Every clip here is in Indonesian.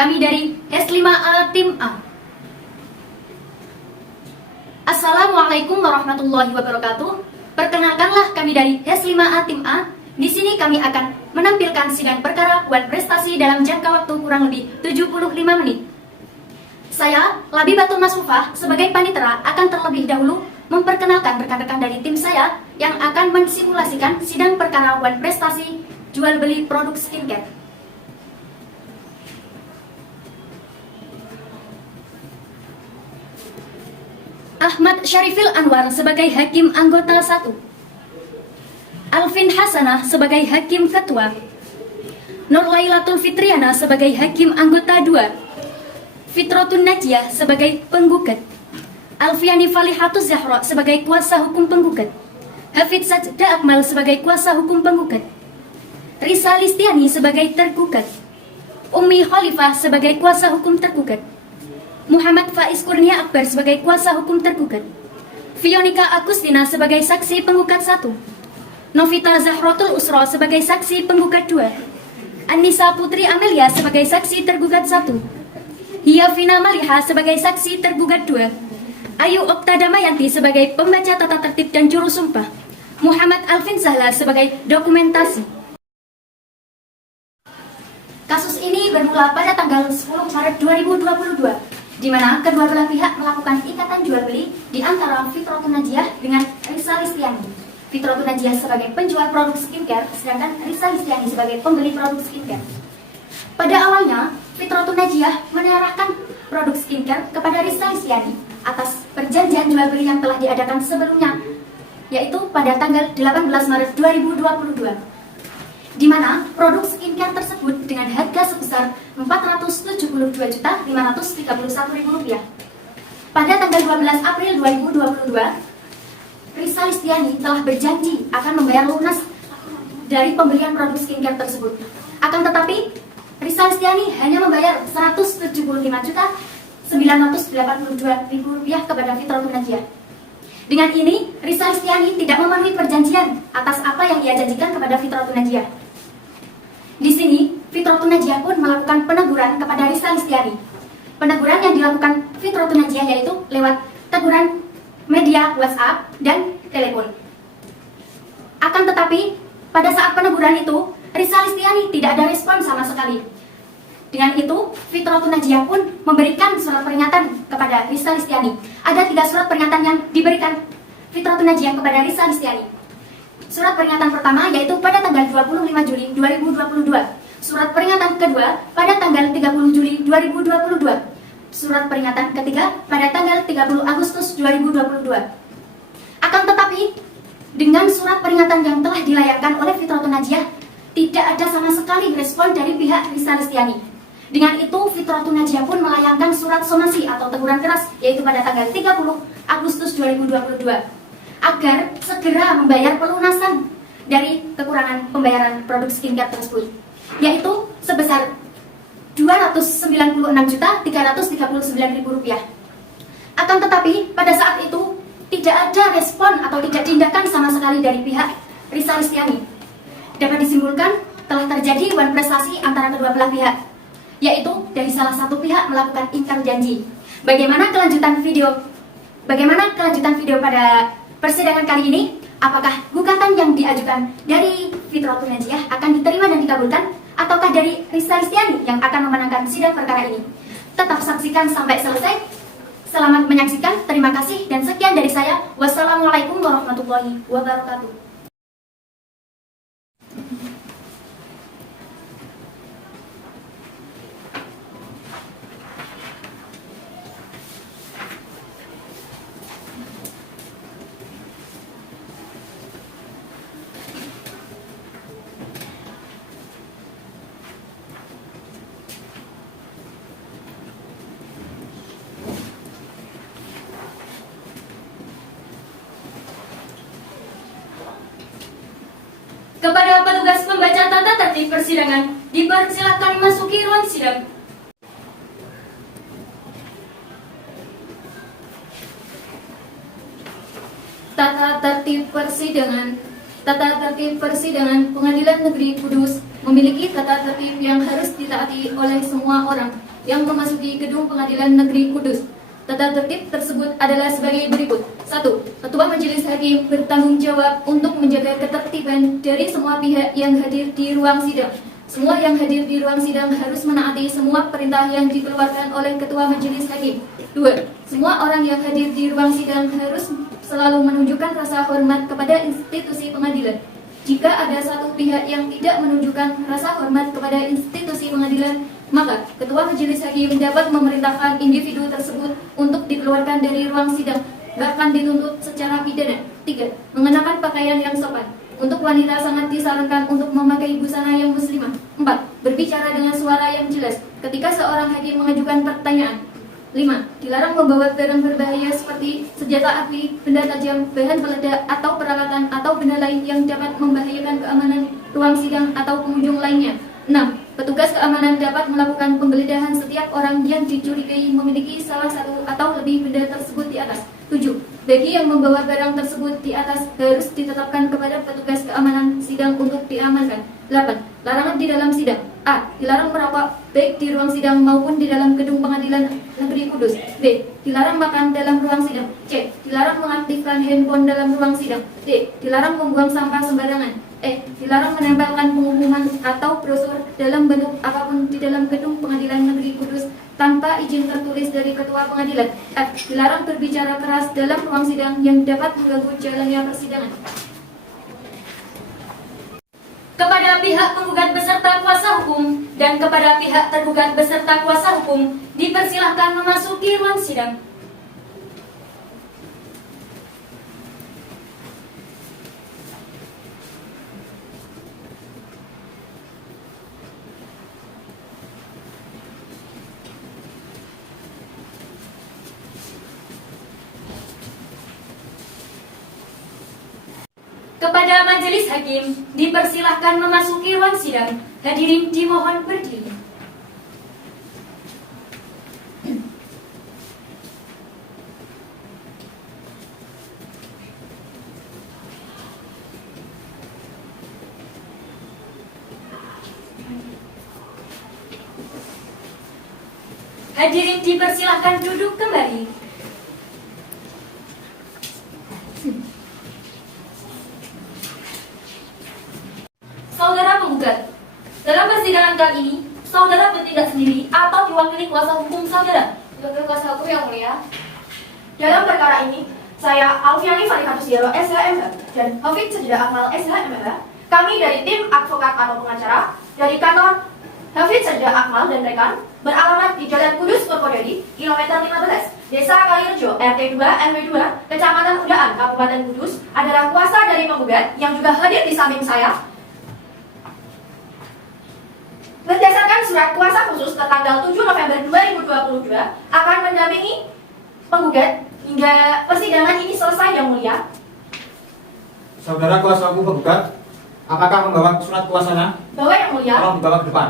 kami dari S5A Tim A. Assalamualaikum warahmatullahi wabarakatuh. Perkenalkanlah kami dari S5A Tim A. Di sini kami akan menampilkan sidang perkara buat prestasi dalam jangka waktu kurang lebih 75 menit. Saya, Labi Batul Masufah, sebagai panitera akan terlebih dahulu memperkenalkan rekan-rekan dari tim saya yang akan mensimulasikan sidang perkara buat prestasi jual beli produk skincare. Ahmad Syarifil Anwar sebagai Hakim Anggota 1, Alvin Hasanah sebagai Hakim Ketua, Nur Lailatul Fitriana sebagai Hakim Anggota 2, Fitrotun Najiyah sebagai Penggugat, Alfiani Falihatus Zahra sebagai Kuasa Hukum Penggugat, Hafid Sajda Akmal sebagai Kuasa Hukum Penggugat, Risa Listiani sebagai Tergugat, Ummi Khalifah sebagai Kuasa Hukum Tergugat, Muhammad Faiz Kurnia Akbar sebagai Kuasa Hukum Tergugat, Fionika Agustina sebagai Saksi Penggugat 1, Novita Zahrotul Usra sebagai Saksi Penggugat 2, Anissa Putri Amelia sebagai Saksi Tergugat 1, Hiafina Maliha sebagai Saksi Tergugat 2, Ayu Oktada Mayanti sebagai Pembaca Tata Tertib dan Juru Sumpah, Muhammad Alvin Zahla sebagai Dokumentasi. Kasus ini bermula pada tanggal 10 Maret 2022, di mana kedua belah pihak melakukan ikatan jual beli di antara Fitrotun Najiyah dengan Risa Listiani. Fitrotun Najiyah sebagai penjual produk skincare, sedangkan Risa Listiani sebagai pembeli produk skincare. Pada awalnya, Fitrotun Najiyah menyerahkan produk skincare kepada Risa Listiani atas perjanjian jual beli yang telah diadakan sebelumnya, yaitu pada tanggal 18 Maret 2022. Di mana produk skincare tersebut dengan harga sebesar Rp472.531.000. Pada tanggal 12 April 2022, Risa Listiani telah berjanji akan membayar lunas dari pembelian produk skincare tersebut. Akan tetapi, Risa Listiani hanya membayar Rp175.982.000 kepada Fitrotun Najiyah. Dengan ini, Risa Listiani tidak memenuhi perjanjian atas apa yang ia janjikan kepada Fitrotun Najiyah. Di sini, Fitrotun Najiyah pun melakukan peneguran kepada Risa Listiani. Peneguran yang dilakukan Fitrotun Najiyah yaitu lewat teguran media WhatsApp dan telepon. Akan tetapi, pada saat peneguran itu, Risa Listiani tidak ada respon sama sekali. Dengan itu, Fitrotun Najiyah pun memberikan surat peringatan kepada Risa Listiani. Ada 3 surat peringatan yang diberikan Fitrotun Najiyah kepada Risa Listiani. Surat peringatan pertama yaitu pada tanggal 25 Juli 2022. Surat peringatan kedua pada tanggal 30 Juli 2022. Surat peringatan ketiga pada tanggal 30 Agustus 2022. Akan tetapi, dengan surat peringatan yang telah dilayangkan oleh Fitrotun Najiyah, tidak ada sama sekali respon dari pihak Risa Listiani. Dengan itu, Fitrotun Najiyah pun melayangkan surat somasi atau teguran keras, yaitu pada tanggal 30 Agustus 2022, agar segera membayar pelunasan dari kekurangan pembayaran produk skincare tersebut, yaitu sebesar Rp296.339.000. Akan tetapi, pada saat itu tidak ada respon atau tidak tindakan sama sekali dari pihak Risa Listiani. Dapat disimpulkan telah terjadi wan prestasi antara kedua belah pihak, yaitu dari salah satu pihak melakukan ingkar janji. Bagaimana kelanjutan video pada persidangan kali ini? Apakah gugatan yang diajukan dari Fitrotun Najiyah akan diterima dan dikabulkan, ataukah dari Risa Listiani yang akan memenangkan sidang perkara ini? Tetap saksikan sampai selesai. Selamat menyaksikan, terima kasih, dan sekian dari saya. Wassalamualaikum warahmatullahi wabarakatuh. Kepada petugas pembaca tata tertib persidangan, dipersilakan masuki ruang sidang. Tata tertib persidangan Pengadilan Negeri Kudus memiliki tata tertib yang harus ditaati oleh semua orang. yang memasuki gedung Pengadilan Negeri Kudus. Tata tertib tersebut adalah sebagai berikut. 1. Ketua Majelis Hakim bertanggung jawab untuk menjaga ketertiban dari semua pihak yang hadir di ruang sidang. Semua yang hadir di ruang sidang harus menaati semua perintah yang dikeluarkan oleh Ketua Majelis Hakim. 2. Semua orang yang hadir di ruang sidang harus selalu menunjukkan rasa hormat kepada institusi pengadilan. Jika ada satu pihak yang tidak menunjukkan rasa hormat kepada institusi pengadilan, maka Ketua Majelis Hakim dapat memerintahkan individu tersebut untuk dikeluarkan dari ruang sidang, bahkan dituntut secara pidana. 3. Mengenakan pakaian yang sopan. Untuk wanita sangat disarankan untuk memakai busana yang muslimah. 4. Berbicara dengan suara yang jelas ketika seorang hakim mengajukan pertanyaan. 5. Dilarang membawa barang berbahaya seperti senjata api, benda tajam, bahan peledak, atau peralatan atau benda lain yang dapat membahayakan keamanan ruang sidang atau pengunjung lainnya. 6. Petugas keamanan dapat melakukan penggeledahan setiap orang yang dicurigai memiliki salah satu atau lebih benda tersebut di atas. 7. Bagi yang membawa barang tersebut di atas harus ditetapkan kepada petugas keamanan sidang untuk diamankan. 8. Larangan di dalam sidang. A. Dilarang merokok baik di ruang sidang maupun di dalam gedung Pengadilan Negeri Kudus. B. Dilarang makan dalam ruang sidang. C. Dilarang mengaktifkan handphone dalam ruang sidang. D. Dilarang membuang sampah sembarangan. E. Dilarang menempelkan pengumuman atau brosur dalam bentuk apapun di dalam gedung Pengadilan Negeri Kudus tanpa izin tertulis dari Ketua Pengadilan. F. Dilarang berbicara keras dalam ruang sidang yang dapat mengganggu jalannya persidangan. Kepada pihak penggugat beserta kuasa hukum dan kepada pihak tergugat beserta kuasa hukum dipersilahkan memasuki ruang sidang. Kepada Majelis Hakim dipersilahkan memasuki ruang sidang. Hadirin dimohon berdiri. Hadirin dipersilahkan duduk kembali. Saudara penggugat, dalam persidangan kali ini, saudara bertindak sendiri atau diwakili kuasa hukum saudara? Sebagai kuasa hukum yang mulia, dalam perkara ini, saya Alfiani Farikatus Yaro, SHMH, dan Hafid Sajida Akmal, SHMH, kami dari tim advokat atau pengacara dari kantor Hafid Sajida Akmal dan rekan beralamat di Jalan Kudus Purwodadi, kilometer 15, Desa Kalirejo, RT 2 RW 2, Kecamatan Undaan, Kabupaten Kudus, adalah kuasa dari penggugat yang juga hadir di samping saya. Berdasarkan surat kuasa khusus tertanggal 7 November 2022 akan mendampingi penggugat hingga persidangan ini selesai yang mulia. Saudara kuasa hukum penggugat, apakah membawa surat kuasanya? Bawa yang mulia. Tolong dibawa ke depan.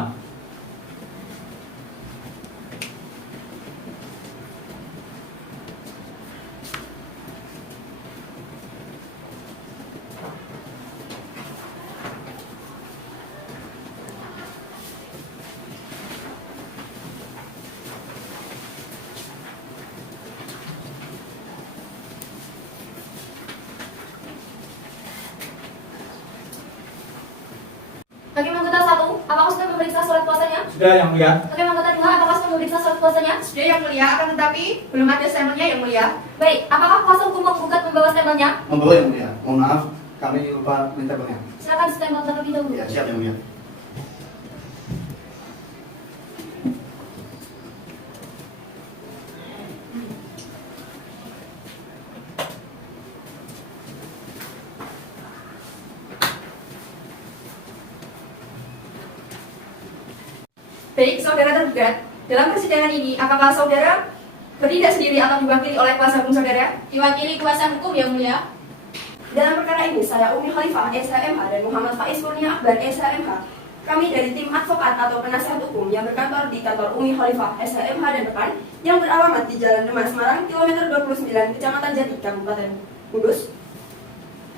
Hakim anggota 1, apakah sudah memeriksa surat kuasanya? Sudah yang mulia. Hakim anggota 2, apakah sudah memeriksa surat kuasanya? Sudah yang mulia, akan tetapi belum ada stempelnya yang mulia. Baik, apakah kuasa hukum penggugat membawa stempelnya? Membawa yang mulia. Mohon maaf, kami lupa minta stempelnya. Silakan stempel terlebih dahulu. Ya, siap yang mulia. Baik, saudara tergugat, dalam persidangan ini, apakah saudara bertindak sendiri atau diwakili oleh kuasa hukum saudara? Diwakili kuasa hukum yang mulia. Dalam perkara ini, saya Umi Khalifah, SHMH, dan Muhammad Faiz Kurnia Akbar, SHMH. Kami dari tim advokat atau penasihat hukum yang berkantor di kantor Umi Khalifah, SHMH, dan rekan yang beralamat di Jalan Demar Semarang, kilometer 29, Kecamatan Jati, Kabupaten Kudus,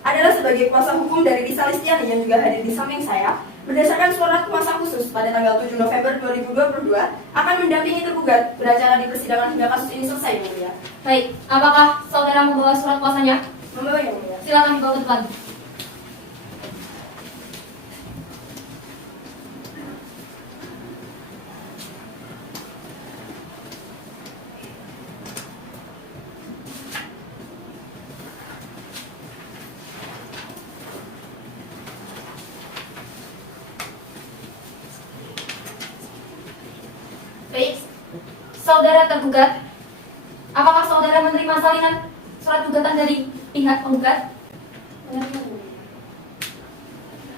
adalah sebagai kuasa hukum dari Risa Listiani yang juga hadir di samping saya. berdasarkan surat kuasa khusus pada tanggal 7 November 2022 akan mendampingi tergugat beracara di persidangan hingga kasus ini selesai, Yang Mulia. Baik, apakah saudara membawa surat kuasanya? Membawa, Yang Mulia. Silakan dibawa ke depan. Baik, saudara tergugat, apakah saudara menerima salinan surat gugatan dari pihak penggugat? Benar, Yang Mulia.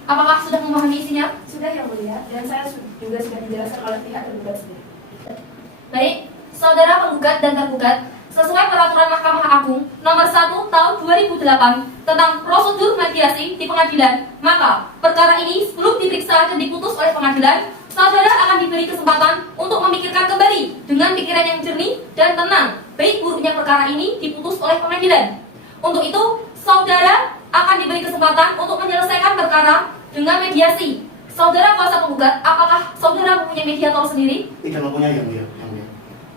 Apakah sudah memahami isinya? Sudah, Yang Mulia, dan saya juga sudah dijelaskan oleh pihak tergugat sendiri. Baik, saudara penggugat dan tergugat, sesuai peraturan Mahkamah Agung nomor 1 tahun 2008 tentang prosedur mediasi di pengadilan, maka perkara ini sebelum diperiksa dan diputus oleh pengadilan, saudara akan diberi kesempatan untuk memikirkan kembali dengan pikiran yang jernih dan tenang, baik buruknya perkara ini diputus oleh pengadilan. Untuk itu, saudara akan diberi kesempatan untuk menyelesaikan perkara dengan mediasi. Saudara kuasa penggugat, apakah saudara mempunyai mediator sendiri? Tidak mempunyai, Yang Mulia. Yang Mulia.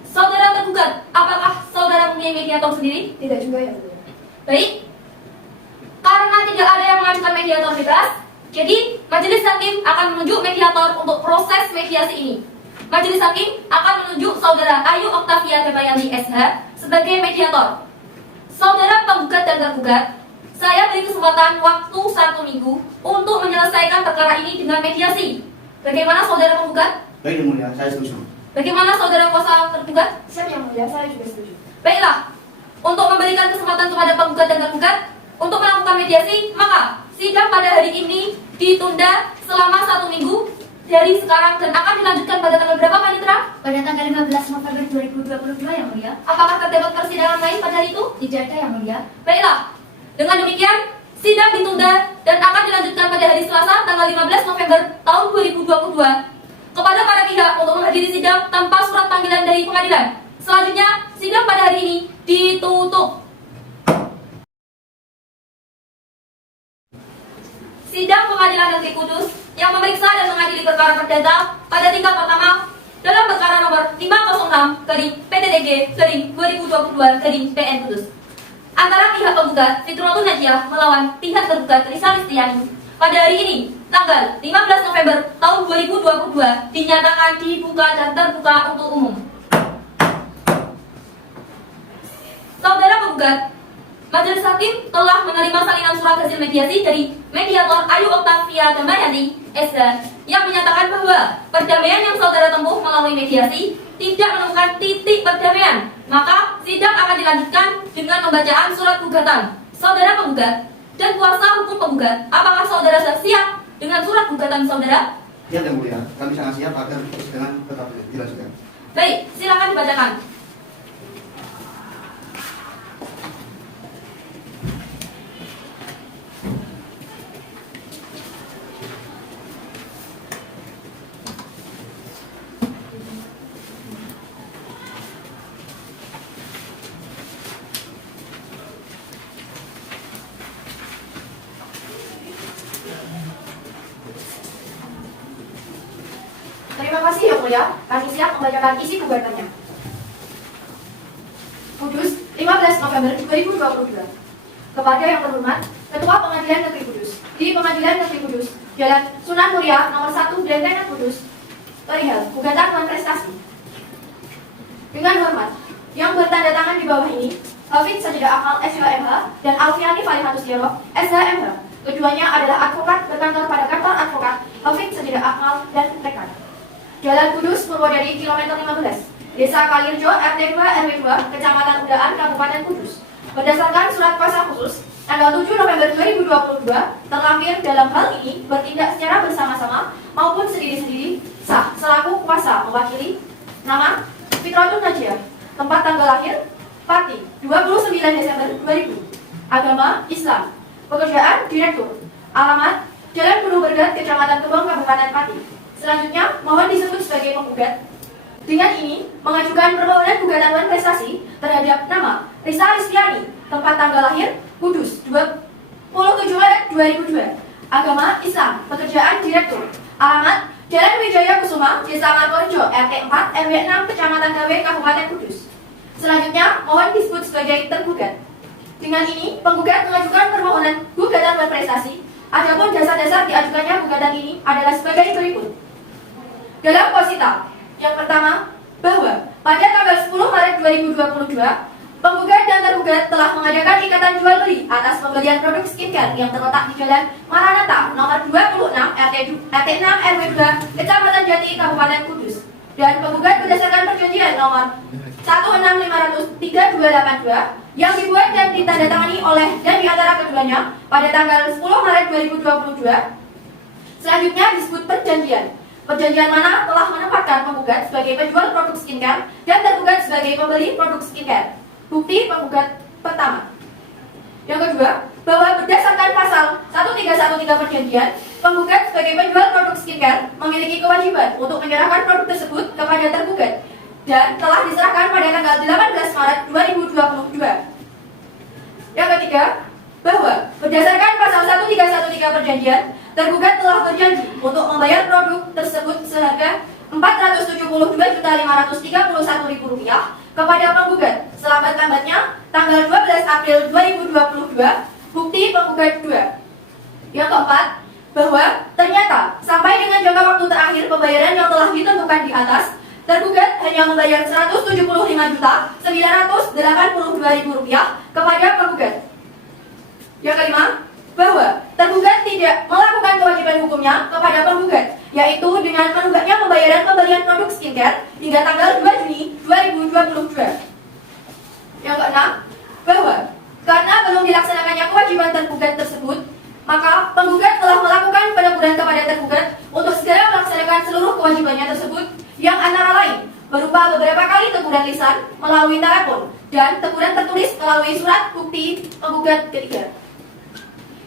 Saudara tergugat, apakah saudara mempunyai mediator sendiri? Tidak juga, Yang Mulia. Baik, karena tidak ada yang mengajukan mediator bebas, jadi majelis hakim akan menunjuk mediator untuk proses mediasi ini. Majelis hakim akan menunjuk saudara Ayu Oktavia Damayanti SH sebagai mediator. Saudara penggugat dan tergugat, saya beri kesempatan waktu 1 minggu untuk menyelesaikan perkara ini dengan mediasi. Bagaimana saudara penggugat? Baik, Yang Mulia, saya setuju. Bagaimana saudara kuasa tergugat? Siap, Yang Mulia, saya juga setuju. Baiklah, untuk memberikan kesempatan kepada penggugat dan tergugat untuk melakukan mediasi, maka sidang pada hari ini ditunda selama 1 minggu dari sekarang dan akan dilanjutkan pada tanggal berapa, Panitra? Pada tanggal 15 November 2022, Yang Mulia. Apakah terdapat persidangan lain pada hari itu? Tidak ada, Yang Mulia. Baiklah, dengan demikian sidang ditunda dan akan dilanjutkan pada hari Selasa tanggal 15 November tahun 2022 kepada para pihak untuk menghadiri sidang tanpa surat panggilan dari pengadilan. Selanjutnya, sidang pada hari ini ditutup. Sidang Pengadilan Negeri Kudus yang memeriksa dan mengadili perkara perdata pada tingkat pertama dalam perkara nomor 506/PTTG/2022/PN Kudus antara pihak penggugat Fitrotul Najiah melawan pihak tergugat Rizal Listiani pada hari ini tanggal 15 November tahun 2022 dinyatakan dibuka dan terbuka untuk umum. Saudara penggugat, majelis hakim telah menerima salinan surat hasil mediasi dari mediator Ayu Oktavia Damayanti SH yang menyatakan bahwa perdamaian yang saudara tempuh melalui mediasi tidak menemukan titik perdamaian. Maka sidang akan dilanjutkan dengan pembacaan surat gugatan. Saudara penggugat dan kuasa hukum penggugat, apakah saudara sudah siap dengan surat gugatan saudara? Siap, Yang Mulia. Kami sangat siap agar persidangan tetap dilanjutkan. Baik, silakan dibacakan. Terima kasih, Yang Mulia. Kami siap membacakan isi gugatannya. Kudus, 15 November 2022. Kepada yang terhormat, Ketua Pengadilan Negeri Kudus, di Pengadilan Negeri Kudus, Jalan Sunan Muria, nomor 1, Blendengan Kudus, perihal gugatan non-prestasi. Dengan hormat, yang bertanda tangan di bawah ini, Hafid Sajidah Akmal SHMH dan Alfiani Falihatus Yaro SHMH. Keduanya adalah advokat berkantor pada kantor advokat Hafid Sajidah Akmal dan rekan. Jalan Kudus, Purwodadi, kilometer 15, Desa Kalirjo, RT 2 RW 2, Kecamatan Undaan, Kabupaten Kudus. Berdasarkan surat kuasa khusus tanggal 7 November 2022, terlampir dalam hal ini bertindak secara bersama-sama maupun sendiri-sendiri sah selaku kuasa mewakili nama Fitrotul Najiah, tempat tanggal lahir Pati 29 Desember 2000, agama Islam, pekerjaan direktur, alamat Jalan Gunung Bergat, Kecamatan Kebong, Kabupaten Pati. Selanjutnya, mohon disebut sebagai penggugat. Dengan ini, mengajukan permohonan gugatan non-prestasi terhadap nama Rizal Listiani, tempat tanggal lahir Kudus, 27 Maret 2002, agama Islam, pekerjaan direktur, alamat Jalan Wijaya Kusuma, Desa Margorejo, RT 4, RW 6, Kecamatan Gawe, Kabupaten Kudus. Selanjutnya, mohon disebut sebagai tergugat. Dengan ini, penggugat mengajukan permohonan gugatan berprestasi. Adapun dasar-dasar diajukannya gugatan ini adalah sebagai berikut. Dalam posita, yang pertama, bahwa pada tanggal 10 Maret 2022, penggugat dan tergugat telah mengadakan ikatan jual beli atas pembelian produk skincare yang terletak di Jalan Maranatha nomor 26 RT 6 RW 2 Kecamatan Jati Kabupaten Kudus, dan penggugat berdasarkan perjanjian nomor 165003282 yang dibuat dan ditandatangani oleh dan di antara keduanya pada tanggal 10 Maret 2022. Selanjutnya disebut perjanjian. Perjanjian mana telah menempatkan penggugat sebagai penjual produk skincare dan tergugat sebagai pembeli produk skincare. Bukti penggugat pertama. Yang kedua, bahwa berdasarkan pasal 1313 perjanjian, penggugat sebagai penjual produk skincare memiliki kewajiban untuk menyerahkan produk tersebut kepada tergugat dan telah diserahkan pada tanggal 18 Maret 2022. Yang ketiga, bahwa berdasarkan pasal 1313 perjanjian, tergugat telah berjanji untuk membayar produk tersebut seharga Rp472.531.000 kepada penggugat selambat-lambatnya tanggal 12 April 2022. Bukti penggugat 2. Yang keempat, bahwa ternyata sampai dengan jangka waktu terakhir pembayaran yang telah ditentukan di atas, tergugat hanya membayar Rp175.982.000 kepada penggugat. Yang kelima, bahwa tergugat tidak melakukan kewajiban hukumnya kepada penggugat, yaitu dengan menunggaknya pembayaran pembelian produk skincare hingga tanggal 2 Juni 2022. Yang keenam, bahwa karena belum dilaksanakannya kewajiban tergugat tersebut, maka penggugat telah melakukan peneguran kepada tergugat untuk segera melaksanakan seluruh kewajibannya tersebut, yang antara lain berupa beberapa kali teguran lisan melalui telepon dan teguran tertulis melalui surat bukti penggugat ketiga.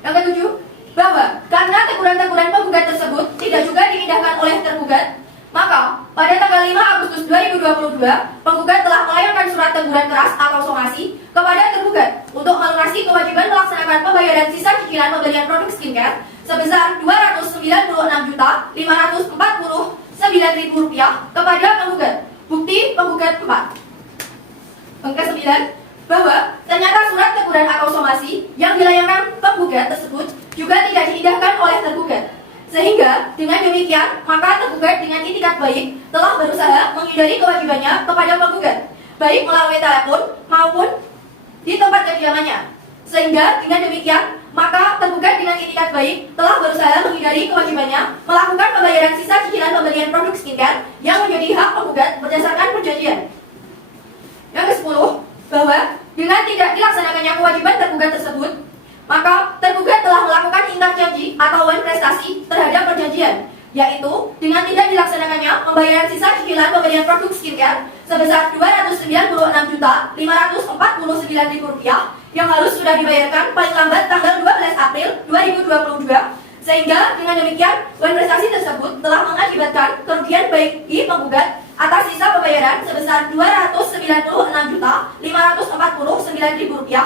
Yang ketujuh, bahwa karena teguran-teguran penggugat tersebut tidak juga diindahkan oleh tergugat, maka pada tanggal 5 Agustus 2022, penggugat telah melayangkan surat teguran keras atau somasi kepada tergugat untuk melunasi kewajiban melaksanakan pembayaran sisa cicilan pembelian produk skincare sebesar Rp296.549.000 kepada penggugat. Bukti penggugat 4. Yang ke-9, bahwa ternyata surat teguran atau somasi yang dilayangkan penggugat tersebut juga tidak diindahkan oleh tergugat. Sehingga dengan demikian, maka tergugat dengan itikat baik telah berusaha menghindari kewajibannya kepada penggugat, baik melalui telepon maupun di tempat kediamannya. Sehingga dengan demikian, maka tergugat dengan itikat baik telah berusaha menghindari kewajibannya melakukan pembayaran sisa cicilan pembelian produk skincare yang menjadi hak penggugat berdasarkan perjanjian. Yang ke-10, bahwa dengan tidak dilaksanakannya kewajiban tergugat tersebut, maka tergugat telah melakukan ingkar janji atau wan prestasi terhadap perjanjian, yaitu dengan tidak dilaksanakannya pembayaran sisa cicilan pembelian produk skincare sebesar Rp296.449.000 yang harus sudah dibayarkan paling lambat tanggal 12 April 2022. Sehingga dengan demikian, wan prestasi tersebut telah mengakibatkan kerugian bagi penggugat atas sisa pembayaran sebesar Rp296.549.000.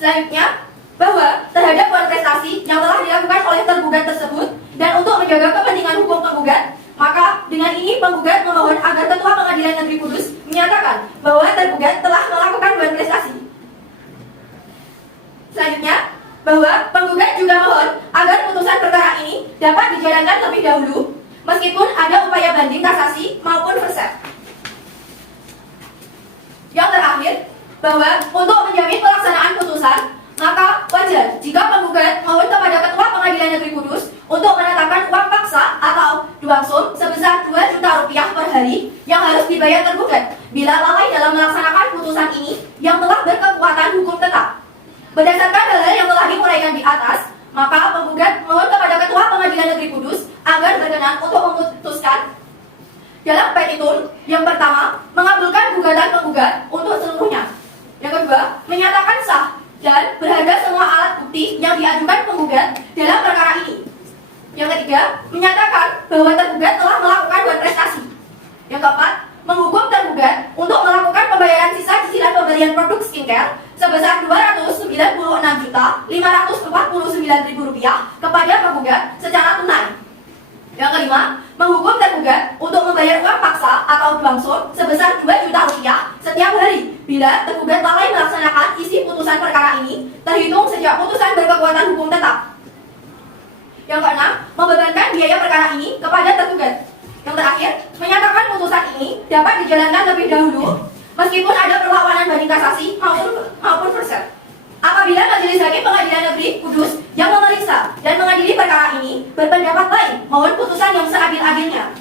Selanjutnya, bahwa terhadap wan prestasi yang telah dilakukan oleh tergugat tersebut dan untuk menjaga kepentingan hukum penggugat, maka dengan ini penggugat memohon agar Ketua Pengadilan Negeri Kudus menyatakan bahwa tergugat telah melakukan wan prestasi. Selanjutnya, bahwa penggugat juga mohon agar putusan perkara ini dapat dijalankan lebih dahulu meskipun ada upaya banding kasasi maupun verset. Yang terakhir, bahwa untuk menjamin pelaksanaan putusan, maka wajar jika penggugat mohon kepada Ketua Pengadilan Negeri Kudus untuk menetapkan uang paksa atau uang sum sebesar Rp2 juta per hari yang harus dibayar tergugat bila lalai dalam melaksanakan putusan ini yang telah berkekuatan hukum tetap. Berdasarkan hal-hal yang telah diuraikan di atas, maka penggugat mohon kepada Ketua Pengadilan Negeri Kudus agar berkenan untuk memutuskan dalam petitum yang pertama, mengabulkan gugatan penggugat untuk seluruhnya. Yang kedua, menyatakan sah dan berharga semua alat bukti yang diajukan penggugat dalam perkara ini. Yang ketiga, menyatakan bahwa tergugat telah melakukan wan prestasi. Yang keempat, menghukum tergugat untuk melakukan pembayaran sisa cicilan pembelian produk skincare skincare sebesar Rp296.549.000 kepada penggugat secara tunai. Yang kelima, menghukum tergugat untuk membayar uang paksa atau dwangsun sebesar Rp2 juta setiap hari bila tergugat lalai melaksanakan isi putusan perkara ini terhitung sejak putusan berkekuatan hukum tetap. Yang keenam, membebankan biaya perkara ini kepada tergugat. Yang terakhir, menyatakan putusan ini dapat dijalankan lebih dahulu meskipun ada perlawanan banding kasasi maupun verser. Apabila Majelis Hakim Pengadilan Negeri Kudus yang memeriksa dan mengadili perkara ini berpendapat lain, mohon putusan yang seadil-adilnya.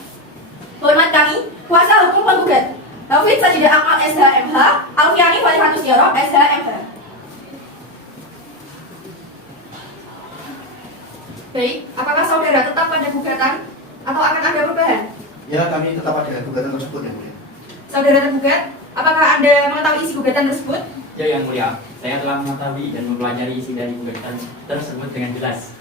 Hormat kami, kuasa hukum penggugat Taufik Sajidah Ahmad SH.MH, Alfiani Falihatus Yoro SH.MH. Baik, apakah saudara tetap pada gugatan atau akan ada perubahan? Ya, kami tetap ada gugatan tersebut yang mulia. Saudara tergugat, apakah Anda mengetahui isi gugatan tersebut? Ya, Yang Mulia, saya telah mengetahui dan mempelajari isi dari gugatan tersebut dengan jelas.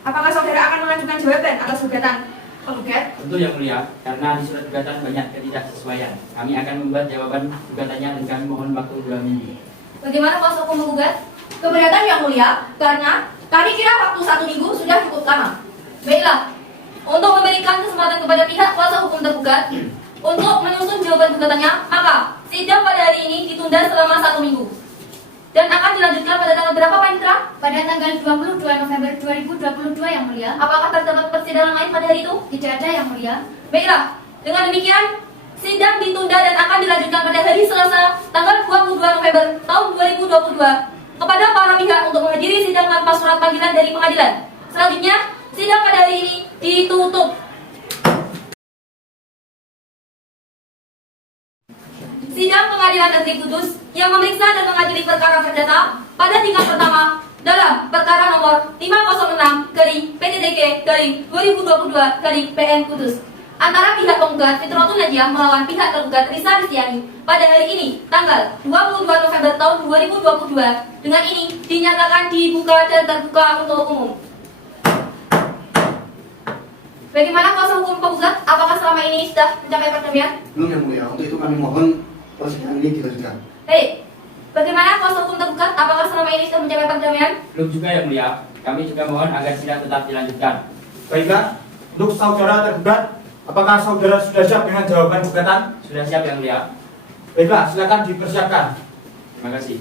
Apakah saudara akan mengajukan jawaban atas gugatan penggugat? Tentu Yang Mulia, karena di surat gugatan banyak ketidaksesuaian. Kami akan membuat jawaban gugatannya dan kami mohon waktu 2 minggu. Bagaimana kuasa hukum menggugat? Keberatan Yang Mulia, karena kami kira waktu 1 minggu sudah cukup lama. Baiklah, untuk memberikan kesempatan kepada pihak kuasa hukum tergugat untuk menyusun jawaban gugatannya, maka sidang pada hari ini ditunda selama 1 minggu dan akan dilanjutkan pada tanggal berapa, Pak Indra? Pada tanggal 22 November 2022 yang mulia. Apakah terdapat persidangan lain pada hari itu? Tidak ada yang mulia. Baiklah, dengan demikian sidang ditunda dan akan dilanjutkan pada hari Selasa tanggal 22 November tahun 2022 kepada para pihak untuk menghadiri sidang tanpa surat panggilan dari pengadilan. Selanjutnya, sidang pada hari ini ditutup. Sidang Pengadilan Negeri Kudus yang memeriksa dan mengadili perkara perdata pada tingkat pertama dalam perkara nomor 506-PTTK-2022-PN Kudus antara pihak penggugat Fitratul Najiah melawan pihak tergugat Risa Ristiani pada hari ini tanggal 22 November tahun 2022 dengan ini dinyatakan dibuka dan terbuka untuk umum. Bagaimana kuasa hukum penggugat? Apakah selama ini sudah mencapai perdamaian? Belum yang mulia, untuk itu kami mohon persidangan ini dilanjutkan. Baik, bagaimana kuasa hukum tergugat? Apakah selama ini sudah mencapai perdamaian? Belum juga Yang Mulia, kami juga mohon agar sidang tetap dilanjutkan. Baiklah, untuk saudara tergugat, apakah saudara sudah siap dengan jawaban gugatan? Sudah siap Yang Mulia? Baiklah, silakan dipersiapkan. Terima kasih.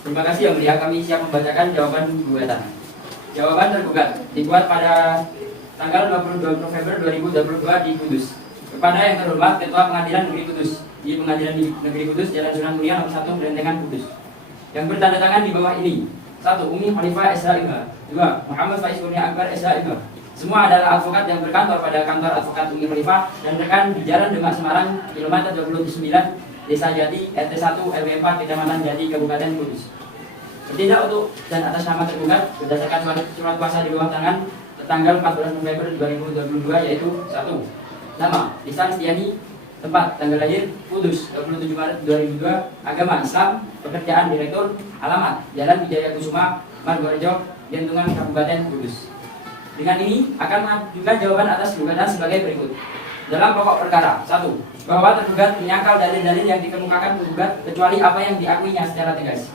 Terima kasih Yang Mulia, kami siap membacakan jawaban gugatan. Jawaban tergugat dibuat pada tanggal 22 November 2022 di Kudus. Kepada yang terhormat Ketua Pengadilan Negeri Kudus di Pengadilan Negeri Kudus Jalan Sunan Mulia nomor 1 Berentengan Kudus. Yang bertanda tangan di bawah ini: 1. Umi Khalifah SH.MH. 2. Muhammad Faiz Kurnia Akbar SH.MH. Semua adalah advokat yang berkantor pada kantor advokat Umi Khalifah dan rekan di Jalan Demak Semarang, kilometer 29, Desa Jati, RT 1, RW 4, Kecamatan Jati, Kabupaten Kudus. Bertindak untuk dan atas nama tergugat berdasarkan surat kuasa di bawah tangan tanggal 14 November 2022, yaitu 1. Nama Risa Ristiani. Tempat tanggal lahir Kudus 27 Maret 2002. Agama Islam. Pekerjaan Direktur. Alamat Jalan Wijaya Kusuma, Margorejo, Gentungan, Kabupaten Kudus. Dengan ini akan mengajukan jawaban atas gugatan sebagai berikut. Dalam pokok perkara: 1. Bahwa tergugat menyangkal dalil-dalil yang dikemukakan penggugat kecuali apa yang diakuinya secara tegas.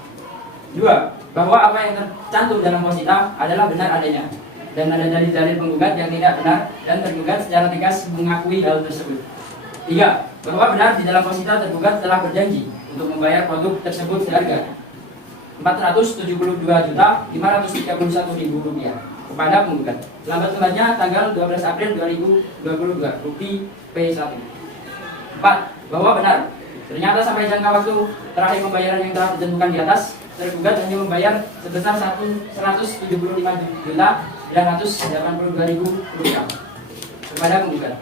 2. Bahwa apa yang tercantum dalam posita adalah benar adanya dan ada dalil-dalil penggugat yang tidak benar dan tergugat secara tegas mengakui hal tersebut. 3. Bahwa benar di dalam posita tergugat telah berjanji untuk membayar produk tersebut seharga Rp472.531.000 kepada penggugat. Lambat-lambatnya tanggal 12 April 2022, bukti P1. 4. Bahwa benar ternyata sampai jangka waktu terakhir pembayaran yang telah ditentukan di atas, tergugat hanya membayar sebesar Rp175.982.000 kepada penggugat.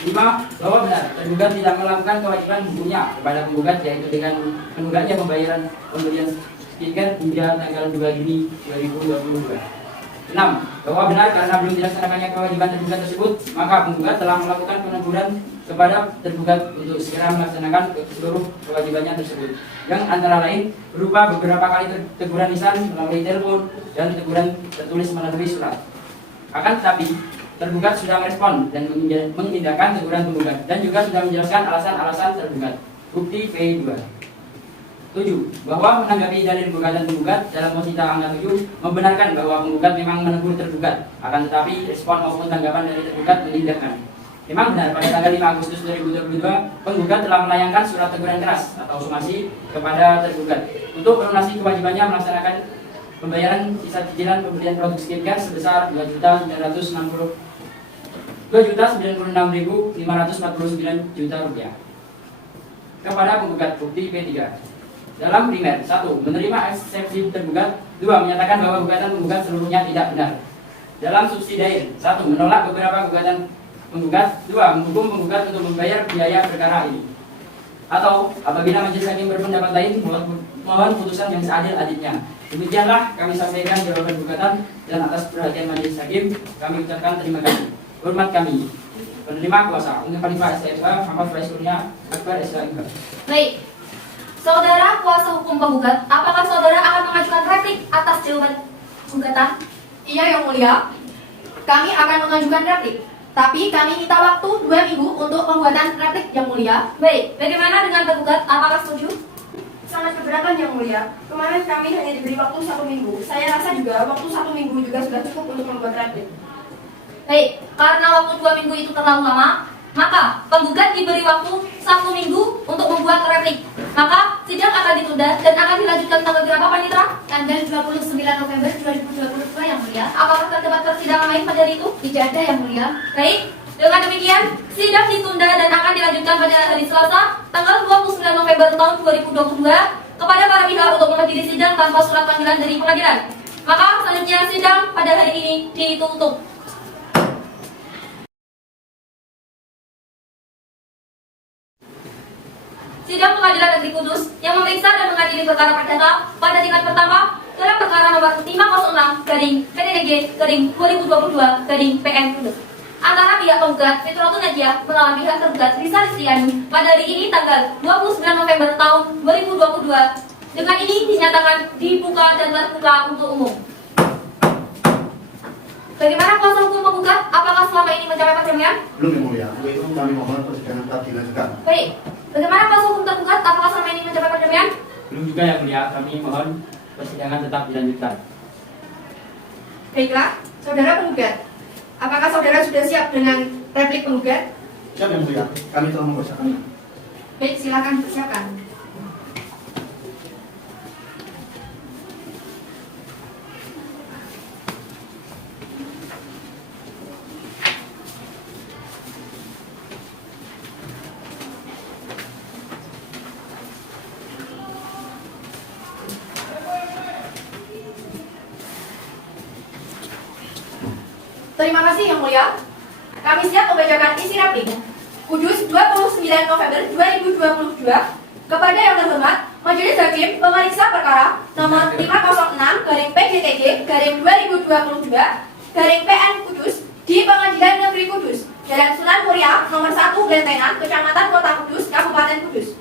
5. Bahwa benar tergugat tidak melakukan kewajiban hukumnya kepada penggugat, yaitu dengan menunggaknya pembayaran pembelian skincare hingga tanggal 2 Juni 2022. 6. Bahwa benar karena belum dilaksanakannya kewajiban tergugat tersebut, maka penggugat telah melakukan peneguran kepada tergugat untuk segera melaksanakan seluruh kewajibannya tersebut, yang antara lain berupa beberapa kali teguran lisan melalui telepon dan teguran tertulis melalui surat. Akan tetapi, tergugat sudah merespon dan mengindahkan teguran penggugat dan juga sudah menjelaskan alasan-alasan tergugat. Bukti P2. 7. Bahwa menanggapi dalil gugatan penggugat dalam posita angka 7 membenarkan bahwa penggugat memang menegur tergugat, akan tetapi respon maupun tanggapan dari tergugat mengindahkan. Memang benar pada tanggal 5 Agustus 2022 penggugat telah melayangkan surat teguran keras atau somasi kepada tergugat untuk melunasi kewajibannya melaksanakan pembayaran sisa cicilan pembelian produk skincare sebesar 2.096.549 juta rupiah kepada penggugat. Bukti P3. Dalam primer, 1. Menerima eksepsi tergugat. 2. Menyatakan bahwa gugatan penggugat seluruhnya tidak benar. Dalam subsidiair, 1. Menolak beberapa gugatan penggugat. 2. Menghukum penggugat untuk membayar biaya perkara ini. Atau apabila majelis hakim berpendapat lain, mohon putusan yang seadil-adilnya. Demikianlah kami sampaikan jawaban gugatan, dan atas perhatian majelis hakim kami ucapkan terima kasih. Hormat kami. Penerima kuasa Uni Khalifah STFA Muhammad Faiz Kurnia Akbar STFA. Baik, saudara kuasa hukum penggugat, apakah saudara akan mengajukan replik atas jawaban gugatan? Iya yang mulia, kami akan mengajukan replik, tapi kami minta waktu 2 minggu untuk pembuatan replik yang mulia. Baik, bagaimana dengan tergugat? Apakah setuju? Sangat keberatan yang mulia. Kemarin kami hanya diberi waktu 1 minggu. Saya rasa juga waktu 1 minggu juga sudah cukup untuk membuat replik. Baik, karena waktu 2 minggu itu terlalu lama, maka penggugat diberi waktu 1 minggu untuk membuat replik. Maka sidang akan ditunda dan akan dilanjutkan tanggal berapa, Panitra? Tanggal 29 November 2022 yang mulia. Apakah terdapat persidangan lain pada hari itu? Tidak ada yang mulia. Baik, dengan demikian sidang ditunda dan akan dilanjutkan pada hari Selasa, tanggal 29 November tahun 2022 kepada para pihak untuk menghadiri sidang tanpa surat panggilan dari pengadilan. Maka selanjutnya sidang pada hari ini ditutup. Sidang Pengadilan Negeri Kudus yang memeriksa dan mengadili perkara perdata pada tingkat pertama dalam perkara nomor 506/PDG/2022/PN Kudus antara pihak penggugat Fitrotun Najiah melawan pihak tergugat Risa Listiani pada hari ini tanggal 29 November tahun 2022. Dengan ini dinyatakan dibuka dan terbuka untuk umum. Bagaimana kuasa hukum penggugat? Apakah selama ini mencapai perdamaian? Belum yang mulia, untuk itu kami mohon persidangan tetap dilanjutkan. Baik. Bagaimana kuasa hukum tergugat? Apakah selama ini mencapai perdamaian? Belum juga yang mulia, kami mohon persidangan tetap dilanjutkan. Baiklah, saudara penggugat, apakah saudara sudah siap dengan replik penggugat? Siap yang mulia, kami telah mempersiapkannya. Baik, silakan persiapkan. Terima kasih yang mulia. Kami siap membacakan isi replik. Kudus 29 November 2022 kepada yang terhormat Majelis Hakim Pemeriksa Perkara nomor 506/PDTG/2022/PN Kudus di Pengadilan Negeri Kudus, Jalan Sunan Muria nomor 1 Glentenan, Kecamatan Kota Kudus, Kabupaten Kudus.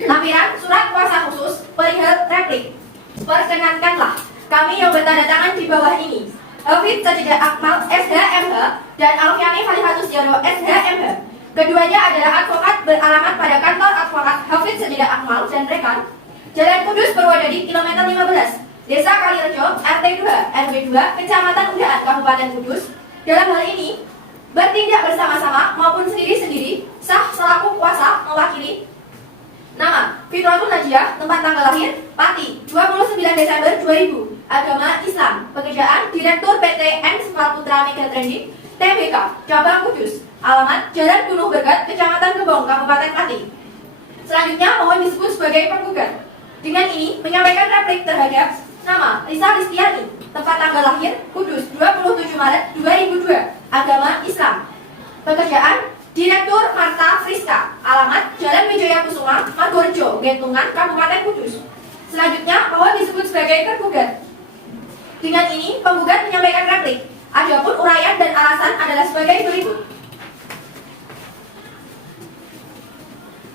Lampiran surat kuasa khusus perihal replik. Perkenankanlah kami yang bertanda tangan di bawah ini: Hafid Sajidah Akmal SHMH dan Alfiani Khalifatus Yaro SHMH. Keduanya adalah advokat beralamat pada kantor advokat Hafid Sajidah Akmal dan rekan, Jalan Kudus Purwodadi, kilometer 15, Desa Kalirejo, RT 2, RW 2, Kecamatan Undaan, Kabupaten Kudus. Dalam hal ini, bertindak bersama-sama maupun sendiri-sendiri, sah selaku kuasa mewakili. Nama: Fitrotun Najiah. Tempat tanggal lahir: Pati, 29 Desember 2000. Agama Islam. Pekerjaan: Direktur PT Ensval Putra Mega Trending TBK Cabang Kudus. Alamat: Jalan Gunung Bergat, Kecamatan Gebong, Kabupaten Pati. Selanjutnya mohon disebut sebagai penggugat. Dengan ini menyampaikan replik terhadap nama: Risa Listiani. Tempat tanggal lahir: Kudus, 27 Maret 2002. Agama Islam. Pekerjaan: Direktur Marta Friska. Alamat: Jalan Wijaya Kusuma, Margorejo, Gentungan, Kabupaten Kudus. Selanjutnya mohon disebut sebagai tergugat. Dengan ini, penggugat menyampaikan replik. Adapun uraian dan alasan adalah sebagai berikut.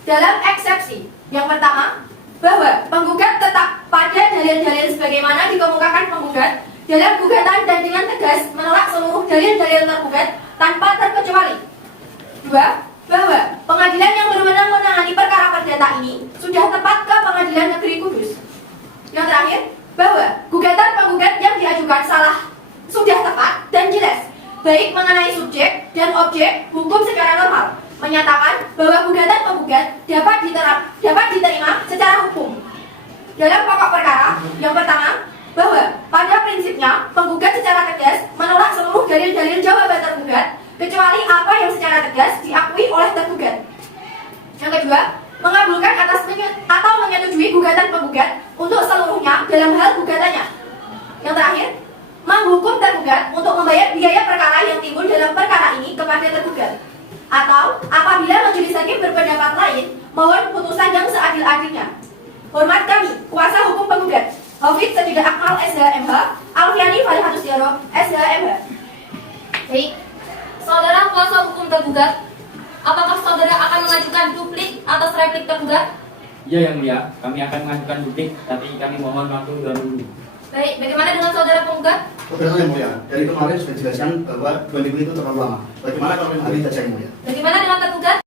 Dalam eksepsi, yang pertama, bahwa penggugat tetap pada dalil-dalil sebagaimana dikemukakan penggugat dalam gugatan dan dengan tegas menolak seluruh dalil-dalil tergugat tanpa terkecuali. Dua, bahwa pengadilan yang berwenang menangani perkara perdata ini sudah tepat ke Pengadilan Negeri Kudus. Yang terakhir, bahwa gugatan penggugat yang diajukan sudah tepat dan jelas, baik mengenai subjek dan objek hukum secara normal, menyatakan bahwa gugatan penggugat dapat diterima secara hukum. Dalam pokok perkara, yang pertama, bahwa pada prinsipnya penggugat secara tegas menolak seluruh dalil-dalil jawaban tergugat kecuali apa yang secara tegas diakui oleh tergugat. Yang kedua, mengabulkan atas atau menyetujui gugatan penggugat untuk seluruhnya dalam hal gugatannya. Yang terakhir, menghukum tergugat untuk membayar biaya perkara yang timbul dalam perkara ini kepada tergugat. Atau apabila majelis hakim berpendapat lain, mohon putusan yang seadil-adilnya. Hormat kami, kuasa hukum penggugat, Hafid Sajidah Akmal SH.MH, Alfiani Falihatus Yaro SH.MH. Baik, saudara kuasa hukum tergugat, apakah saudara akan mengajukan duplik atas replik tergugat? Iya yang mulia, kami akan mengajukan duplik, tapi kami mohon waktu 2 minggu. Baik, bagaimana dengan saudara penggugat? Kebetulan yang mulia, dari kemarin sudah dijelaskan bahwa 2 minggu itu terlalu lama. Bagaimana kalau 5 hari saja yang mulia? Bagaimana dengan tergugat?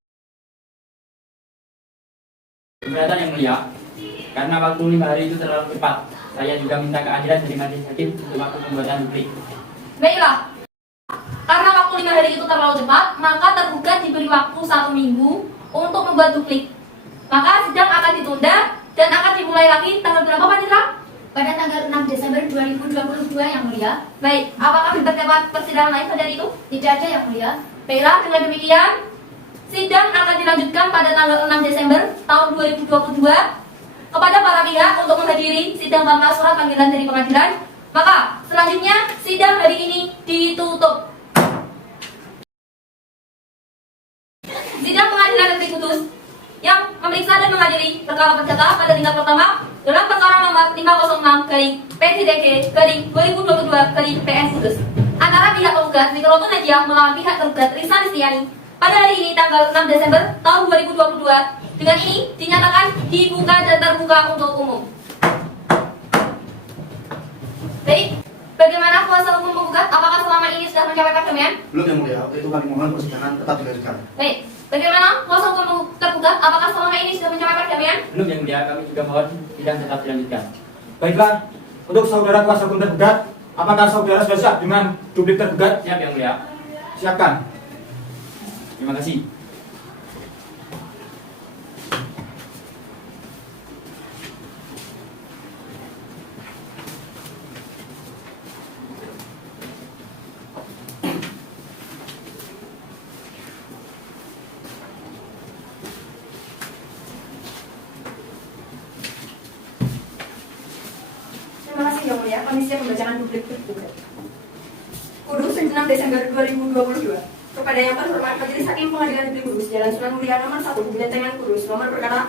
Keberatan yang mulia, karena waktu 5 hari itu terlalu cepat. Saya juga minta keadilan dari majelis hakim untuk waktu pembuatan duplik. Baiklah, karena waktu 5 hari itu terlalu cepat, maka tergugat diberi waktu 1 minggu untuk membuat duplik. Maka sidang akan ditunda dan akan dimulai lagi tanggal berapa, Panitra? Pada tanggal 6 Desember 2022 yang mulia. Baik, apakah terdapat persidangan lain pada itu? Tidak ada yang mulia. Baiklah, dengan demikian, sidang akan dilanjutkan pada tanggal 6 Desember tahun 2022 kepada para pihak untuk menghadiri sidang tanpa surat panggilan dari pengadilan. Maka, selanjutnya, sidang hari ini ditutup. Sidang Pengadilan Negeri Kudus yang memeriksa dan menghadiri perkara perdata pada tingkat pertama dalam perkara nomor 506/PTDG/2022/PN Kudus antara pihak penggugat Fitrotul Najiah melawan pihak tergugat Rizal Listiani pada hari ini tanggal 6 Desember tahun 2022. Dengan ini dinyatakan dibuka dan terbuka untuk umum. Baik, bagaimana kuasa hukum penggugat? Apakah selama ini sudah mencapai perdamaian? Belum yang mulia, itu kami mohon persidangan tetap dilanjutkan. Baik, bagaimana kuasa hukum tergugat? Apakah selama ini sudah mencapai perdamaian? Belum yang mulia, kami juga mohon sidang tetap dilanjutkan. Baiklah, untuk saudara kuasa hukum tergugat, apakah saudara sudah siap dengan duplik tergugat? Siap yang mulia. Siapkan. Terima kasih. Terima kasih Yang Mulia, kami siap membacakan duplik tergugat. Kudus 6 Desember 2022. Kepada yang terhormat Majelis Hakim Pengadilan Negeri Kudus, Jalan Sunan Muria nomor 1, Bentengan Kudus, nomor perkara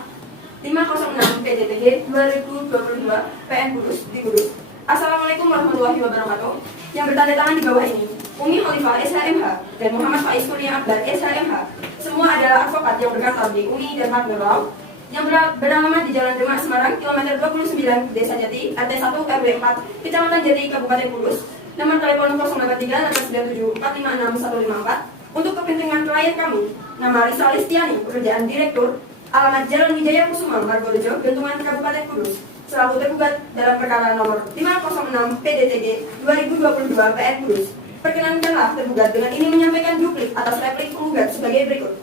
506 PDTG 2022 PN Kudus di Kudus. Assalamualaikum warahmatullahi wabarakatuh. Yang bertanda tangan di bawah ini, Umi Khalifah SHMH dan Muhammad Faiz Kurnia Akbar SHMH, semua adalah advokat yang berkantor di UI dan Partner Law yang beralamat di Jalan Demak Semarang, kilometer 29, Desa Jati, RT 1 RW 4, Kecamatan Jati, Kabupaten Kudus. Nomor telepon 083 897 456 154 untuk kepentingan klien kami. Nama Rizal Listiani, pekerjaan direktur, alamat Jalan Wijaya Kusuma, Margorejo, Bentungan, Kabupaten Kudus. Selaku tergugat dalam perkara nomor 506 PDTG 2022 PN Kudus. Perkenankanlah tergugat dengan ini menyampaikan duplik atas replik penggugat sebagai berikut.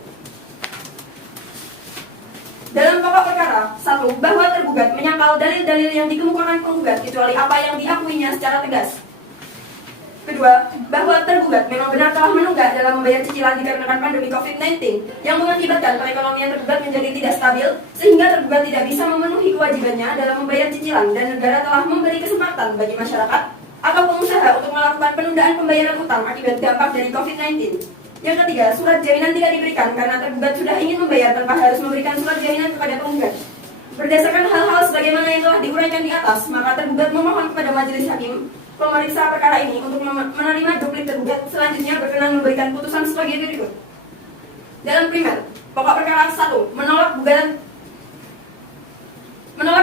Dalam pokok perkara, 1. Bahwa tergugat menyangkal dalil-dalil yang dikemukakan penggugat kecuali apa yang diakuinya secara tegas. Kedua, bahwa tergugat memang benar telah menunggak dalam membayar cicilan dikarenakan pandemi COVID-19 yang mengakibatkan perekonomian tergugat menjadi tidak stabil sehingga tergugat tidak bisa memenuhi kewajibannya dalam membayar cicilan dan negara telah memberi kesempatan bagi masyarakat atau pengusaha untuk melakukan penundaan pembayaran utang akibat dampak dari COVID-19. Yang ketiga, surat jaminan tidak diberikan karena tergugat sudah ingin membayar tanpa harus memberikan surat jaminan kepada penggugat. Berdasarkan hal-hal sebagaimana yang telah diuraikan di atas, maka tergugat memohon kepada majelis hakim pemeriksa perkara ini untuk menerima duplik tergugat selanjutnya berkenan memberikan putusan sebagai berikut. Dalam primer, pokok perkara 1, menolak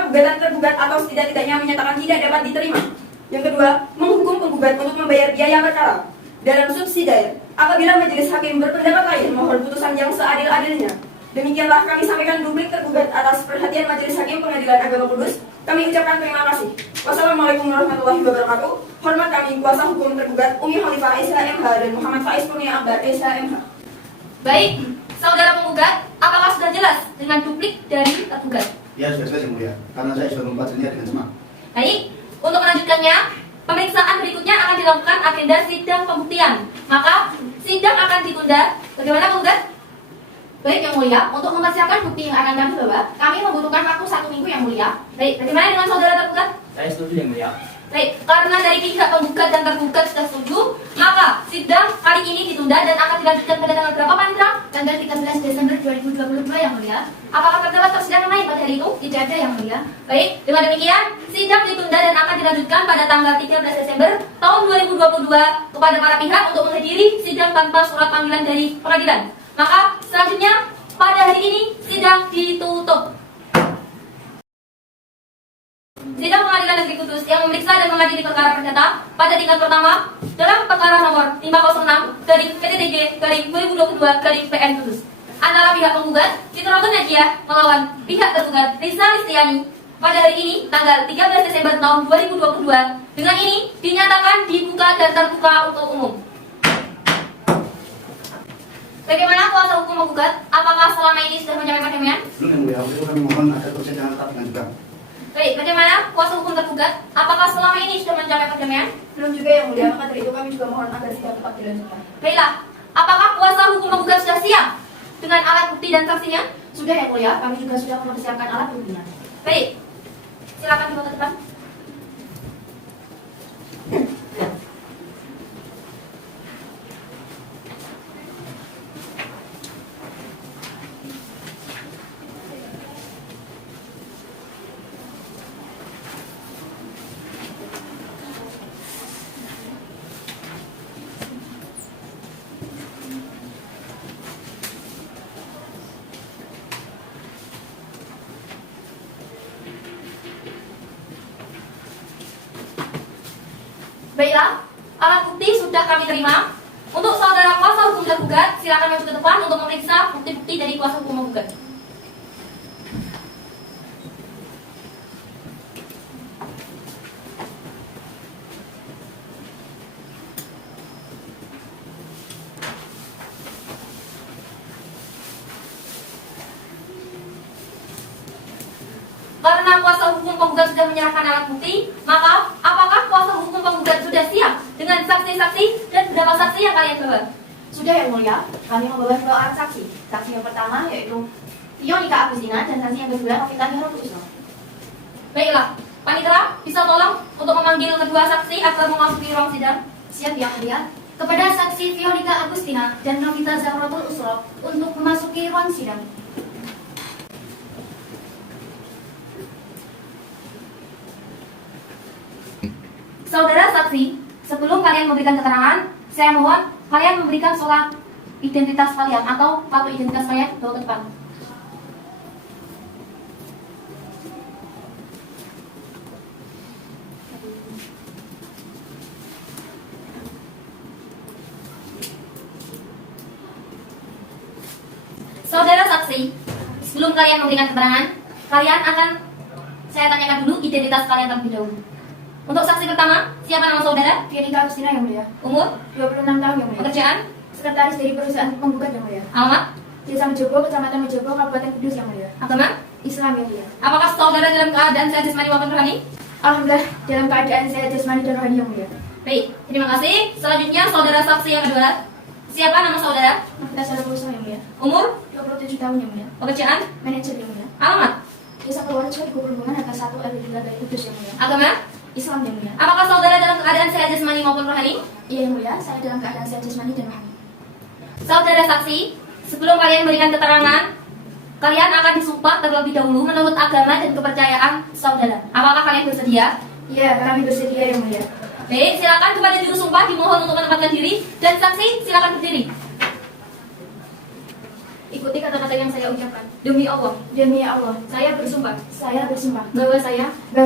gugatan tergugat atau setidak-tidaknya menyatakan tidak dapat diterima. Yang kedua, menghukum penggugat untuk membayar biaya perkara. Dalam subsidiar, apabila majelis hakim berpendapat lain, mohon putusan yang seadil-adilnya. Demikianlah kami sampaikan duplik tergugat atas perhatian Majelis Hakim Pengadilan Agama Kudus. Kami ucapkan terima kasih. Wassalamualaikum warahmatullahi wabarakatuh. Hormat kami kuasa hukum tergugat Umi Khalifah Aisyah MH dan Muhammad Faiz Kurnia Akbar Aisyah MH. Baik, saudara penggugat, apakah sudah jelas dengan duplik dari tergugat? Ya sudah jelas yang mulia, karena saya sudah membacanya dengan semak. Baik, untuk melanjutkannya, pemeriksaan berikutnya akan dilakukan agenda sidang pembuktian. Maka, sidang akan ditunda. Bagaimana penggugat? Baik yang mulia, untuk mempersiapkan bukti yang akan kami bawa, kami membutuhkan waktu 1 minggu yang mulia. Baik, bagaimana dengan saudara tergugat? Saya setuju yang mulia. Baik, karena dari pihak penggugat dan tergugat sudah setuju, maka sidang kali ini ditunda dan akan dilanjutkan pada tanggal berapa, Panitra? Tanggal 13 Desember 2022 yang mulia. Apakah terdapat persidangan lain pada hari itu? Tidak ada yang mulia. Baik, dengan demikian, sidang ditunda dan akan dilanjutkan pada tanggal 13 Desember tahun 2022 kepada para pihak untuk menghadiri sidang tanpa surat panggilan dari pengadilan. Maka, selanjutnya, pada hari ini, sidang ditutup. Sidang Pengadilan Negeri Kudus yang memeriksa dan mengadili perkara perdata pada tingkat pertama dalam perkara nomor 506/PTTG/2022/PN Kudus antara pihak penggugat Fitrotul Najiah melawan pihak tergugat Risa Listiani pada hari ini tanggal 13 Desember tahun 2022 dengan ini dinyatakan dibuka dan terbuka untuk umum. Bagaimana kuasa hukum penggugat? Apakah selama ini sudah menyampaikan kedamaian? Belum yang mulia, untuk itu kami mohon agar persidangan tetap dilanjutkan. Baik, bagaimana kuasa hukum tergugat? Apakah selama ini sudah mencapai kedamaian? Belum juga yang mulia, maka dari itu kami juga mohon agar sidang tetap dilanjutkan. Baiklah, apakah kuasa hukum penggugat sudah siap dengan alat bukti dan saksinya? Sudah yang mulia, kami juga sudah mempersiapkan alat buktinya. Baik, silakan dibawa ke depan. Baiklah, alat bukti sudah kami terima. Untuk saudara kuasa hukum tergugat, silakan maju ke depan untuk memeriksa bukti-bukti dari kuasa hukum penggugat. Karena kuasa hukum penggugat sudah menyerahkan alat bukti, maka apakah kuasa hukum penggugat sudah siap dengan saksi-saksi dan beberapa saksi yang kalian bawa? Sudah yang mulia, kami membawa 2 orang saksi. Saksi yang pertama yaitu Ionika Agustina dan saksi yang kedua Novita Herotu Islam. Baiklah, Panitera bisa tolong untuk memanggil kedua saksi agar memasuki ruang sidang. Siap yang mulia. Kepada saksi Ionika Agustina dan Novita Zahratul Usra untuk memasuki ruang sidang. Saudara saksi, sebelum kalian memberikan keterangan, saya mohon kalian memberikan surat identitas kalian atau kartu identitas kalian bawa ke depan. Saudara saksi, sebelum kalian memberikan keterangan, kalian akan saya tanyakan dulu identitas kalian terlebih dahulu. Untuk saksi pertama, siapa nama saudara? Ionika Agustina yang mulia. Umur? 26 tahun yang mulia. Pekerjaan? Sekretaris dari perusahaan penggugat yang mulia. Alamat? Desa Mejobo, Kecamatan Mejobo, Kabupaten Kudus yang mulia. Agama? Islam yang mulia. Apakah saudara dalam keadaan sehat jasmani maupun rohani? Alhamdulillah dalam keadaan sehat jasmani dan rohani yang mulia. Baik, terima kasih. Selanjutnya saudara saksi yang kedua. Siapa nama saudara? Novita Zahratul Usra yang mulia. Umur? 27 tahun yang mulia. Pekerjaan? Manajer yang mulia. Alamat? Desa Purworejo, Perhubungan, Harga 1 RW3 dari Kudus yang mulia. Agama? Islam yang mulia. Apakah saudara dalam keadaan sehat jasmani maupun rohani? Iya yang mulia, saya dalam keadaan sehat jasmani dan rohani. Saudara saksi, sebelum kalian memberikan keterangan, kalian akan disumpah terlebih dahulu menurut agama dan kepercayaan saudara. Apakah kalian bersedia? Iya, kami bersedia yang mulia. Baik, silakan kepada juru sumpah dimohon untuk menempatkan diri dan saksi silakan berdiri. Ikuti kata-kata yang saya ucapkan. Demi Allah, saya bersumpah bahwa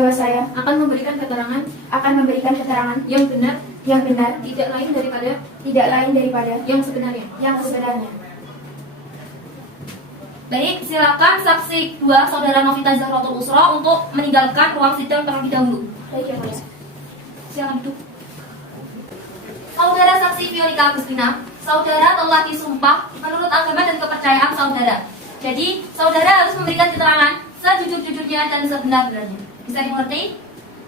saya akan memberikan keterangan yang benar tidak lain daripada yang sebenarnya. Baik, silakan saksi 2 Saudara Novita Zahratul Usra untuk meninggalkan ruang sidang terlebih dahulu. Baik yang mulia. Silakan duduk. Saudara saksi Vionika Agustina, saudara telah disumpah menurut agama dan kepercayaan saudara. Jadi, saudara harus memberikan keterangan sejujur-jujurnya dan sebenar-benarnya. Bisa dimengerti?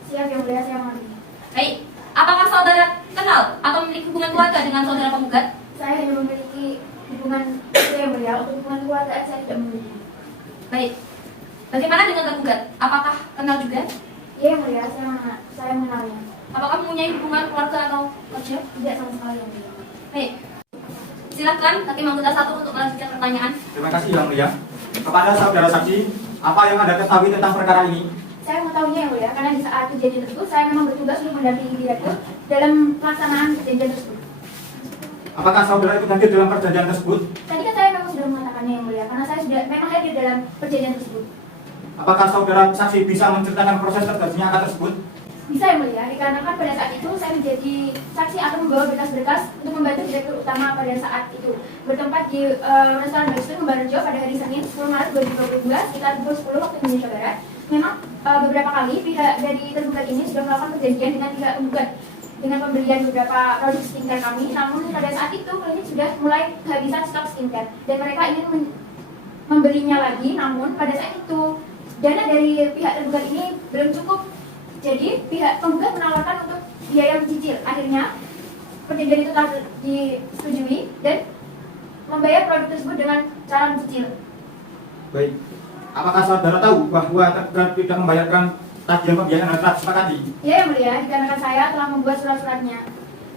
Siap yang mulia, saya mengerti. Baik, apakah saudara kenal atau memiliki hubungan keluarga dengan saudara penggugat? Saya hanya memiliki hubungan yang mulia, untuk hubungan keluarga saya tidak memiliki. Baik, bagaimana dengan tergugat? Apakah kenal juga? Iya yang mulia, saya mengenalnya. Apakah mempunyai hubungan keluarga atau kerja? Tidak sama sekali yang mulia. Baik, silakan Hakim Anggota 1 untuk melanjutkan pertanyaan. Terima kasih Yang Mulia. Kepada saudara saksi, apa yang Anda ketahui tentang perkara ini? Saya mengetahuinya yang mulia, karena di saat kejadian tersebut saya memang bertugas untuk mendampingi direktur dalam pelaksanaan kejadian tersebut. Apakah saudara ikut hadir dalam perjanjian tersebut? Tadi kan saya memang sudah mengatakannya yang mulia, karena saya sudah memang hadir dalam perjanjian tersebut. Apakah saudara saksi bisa menceritakan proses terjadinya akad tersebut? Bisa yang mulia, dikarenakan pada saat itu saya menjadi saksi atau membawa berkas-berkas untuk membantu direktur utama pada saat itu bertempat di restoran Backstreet Membarejo pada hari Senin 10 Maret 2022 sekitar pukul 10 waktu Indonesia Barat. Memang beberapa kali pihak dari tergugat ini sudah melakukan perjanjian dengan pihak penggugat dengan pembelian beberapa produk skincare kami, namun pada saat itu klinik sudah mulai kehabisan stok skincare dan mereka ingin membelinya lagi, namun pada saat itu dana dari pihak tergugat ini belum cukup. Jadi pihak penggugat menawarkan untuk biaya mencicil. Akhirnya perjanjian itu telah disetujui dan membayar produk tersebut dengan cara mencicil. Baik. Apakah saudara tahu bahwa tergugat tidak membayarkan tagihan pembiayaan yang telah disepakati? Ya yang mulia, dikarenakan saya telah membuat surat-suratnya.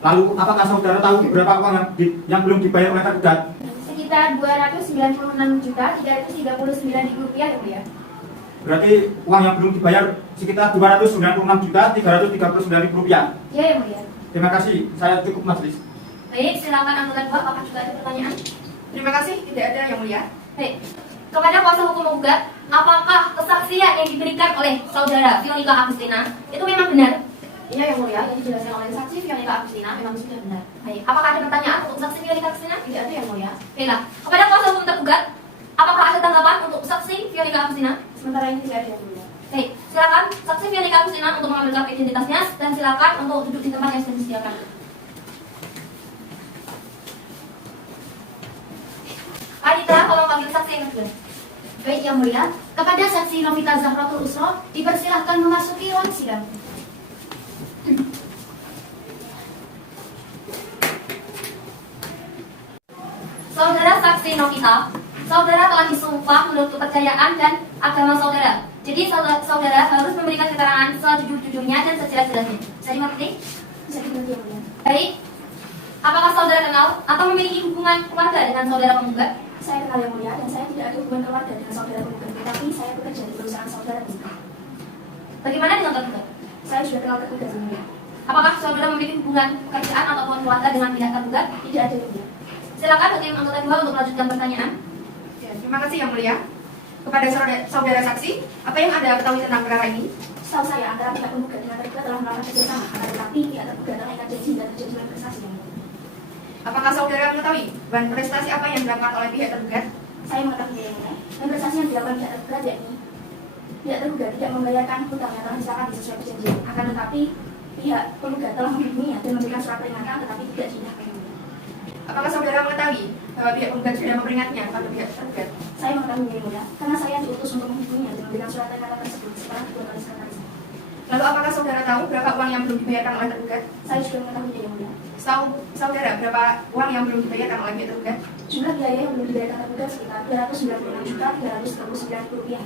Lalu, apakah saudara tahu berapa uang yang belum dibayar oleh tergugat? Sekitar 296.339.000 rupiah ya mulia. Berarti uang yang belum dibayar sekitar 296.339.000 rupiah. Ya yang mulia. Terima kasih, saya cukup majelis. Baik, silakan anggota 2, apakah juga ada pertanyaan? Terima kasih, tidak ada yang mulia. Baik, kepada kuasa hukum penggugat, apakah kesaksian yang diberikan oleh saudara Vionika Agustina itu memang benar? Iya yang mulia, yang dijelaskan oleh saksi Vionika Agustina memang sudah benar. Baik, apakah ada pertanyaan untuk saksi Vionika Agustina? Tidak ada yang mulia. Baiklah, kepada kuasa hukum tergugat, apakah ada tanggapan untuk saksi Vionika Agustina? Sementara ini tidak ada yang mulia. Baik, silakan saksi Vionika Agustina untuk mengambil kartu identitasnya dan silakan untuk duduk di tempat yang sudah disediakan. Anita, tolong panggil saksi yang kedua. Baik yang mulia, kepada saksi Novita Zahratul Usra dipersilahkan memasuki ruang sidang. Saudara saksi Novita, saudara telah disumpah menurut kepercayaan dan agama saudara. Jadi saudara harus memberikan keterangan sejujur-jujurnya dan sejelas-jelasnya. Bisa dimengerti? Bisa dimengerti yang mulia. Baik, apakah saudara kenal atau memiliki hubungan keluarga dengan saudara penggugat? Saya kenal yang mulia dan saya tidak ada hubungan keluarga dengan saudara penggugat, tetapi saya bekerja di perusahaan saudara penggugat. Bagaimana dengan tergugat? Saya sudah kenal tergugat yang mulia. Apakah saudara memiliki hubungan pekerjaan ataupun keluarga dengan pihak tergugat? Tidak ada yang mulia. Silakan hakim anggota 2 untuk melanjutkan pertanyaan. Ya, terima kasih yang mulia. Kepada saudara saksi, apa yang Anda ketahui tentang perkara ini? Setahu saya antara pihak penggugat dengan tergugat telah melakukan kerjasama, akan tetapi pihak tergugat telah ikat janji dan terjadi prestasi yang mulia. Apakah saudara mengetahui bahan prestasi apa yang dilakukan oleh pihak tergugat? Saya mengetahui yang mulia. Dan prestasi yang dilakukan pihak tergugat yakni pihak tergugat tidak membayarkan hutang yang telah disepakati sesuai perjanjian. Akan tetapi pihak penggugat telah menghubunginya dan memberikan surat peringatan tetapi tidak diindahkan. Apakah saudara mengetahui bahwa pihak penggugat sudah memperingatnya pada pihak tergugat? Saya mengetahui yang mulia karena saya diutus untuk menghubunginya dan memberikan surat peringatan tersebut setelah dibuat oleh sekretaris. Lalu apakah saudara tahu berapa uang yang belum dibayarkan oleh tergugat? Saya sudah mengetahui yang mulia. Tahu saudara berapa uang yang belum dibayarkan oleh pihak tergugat? Jumlah biaya yang belum dibayarkan tergugat sekitar 296.339 rupiah.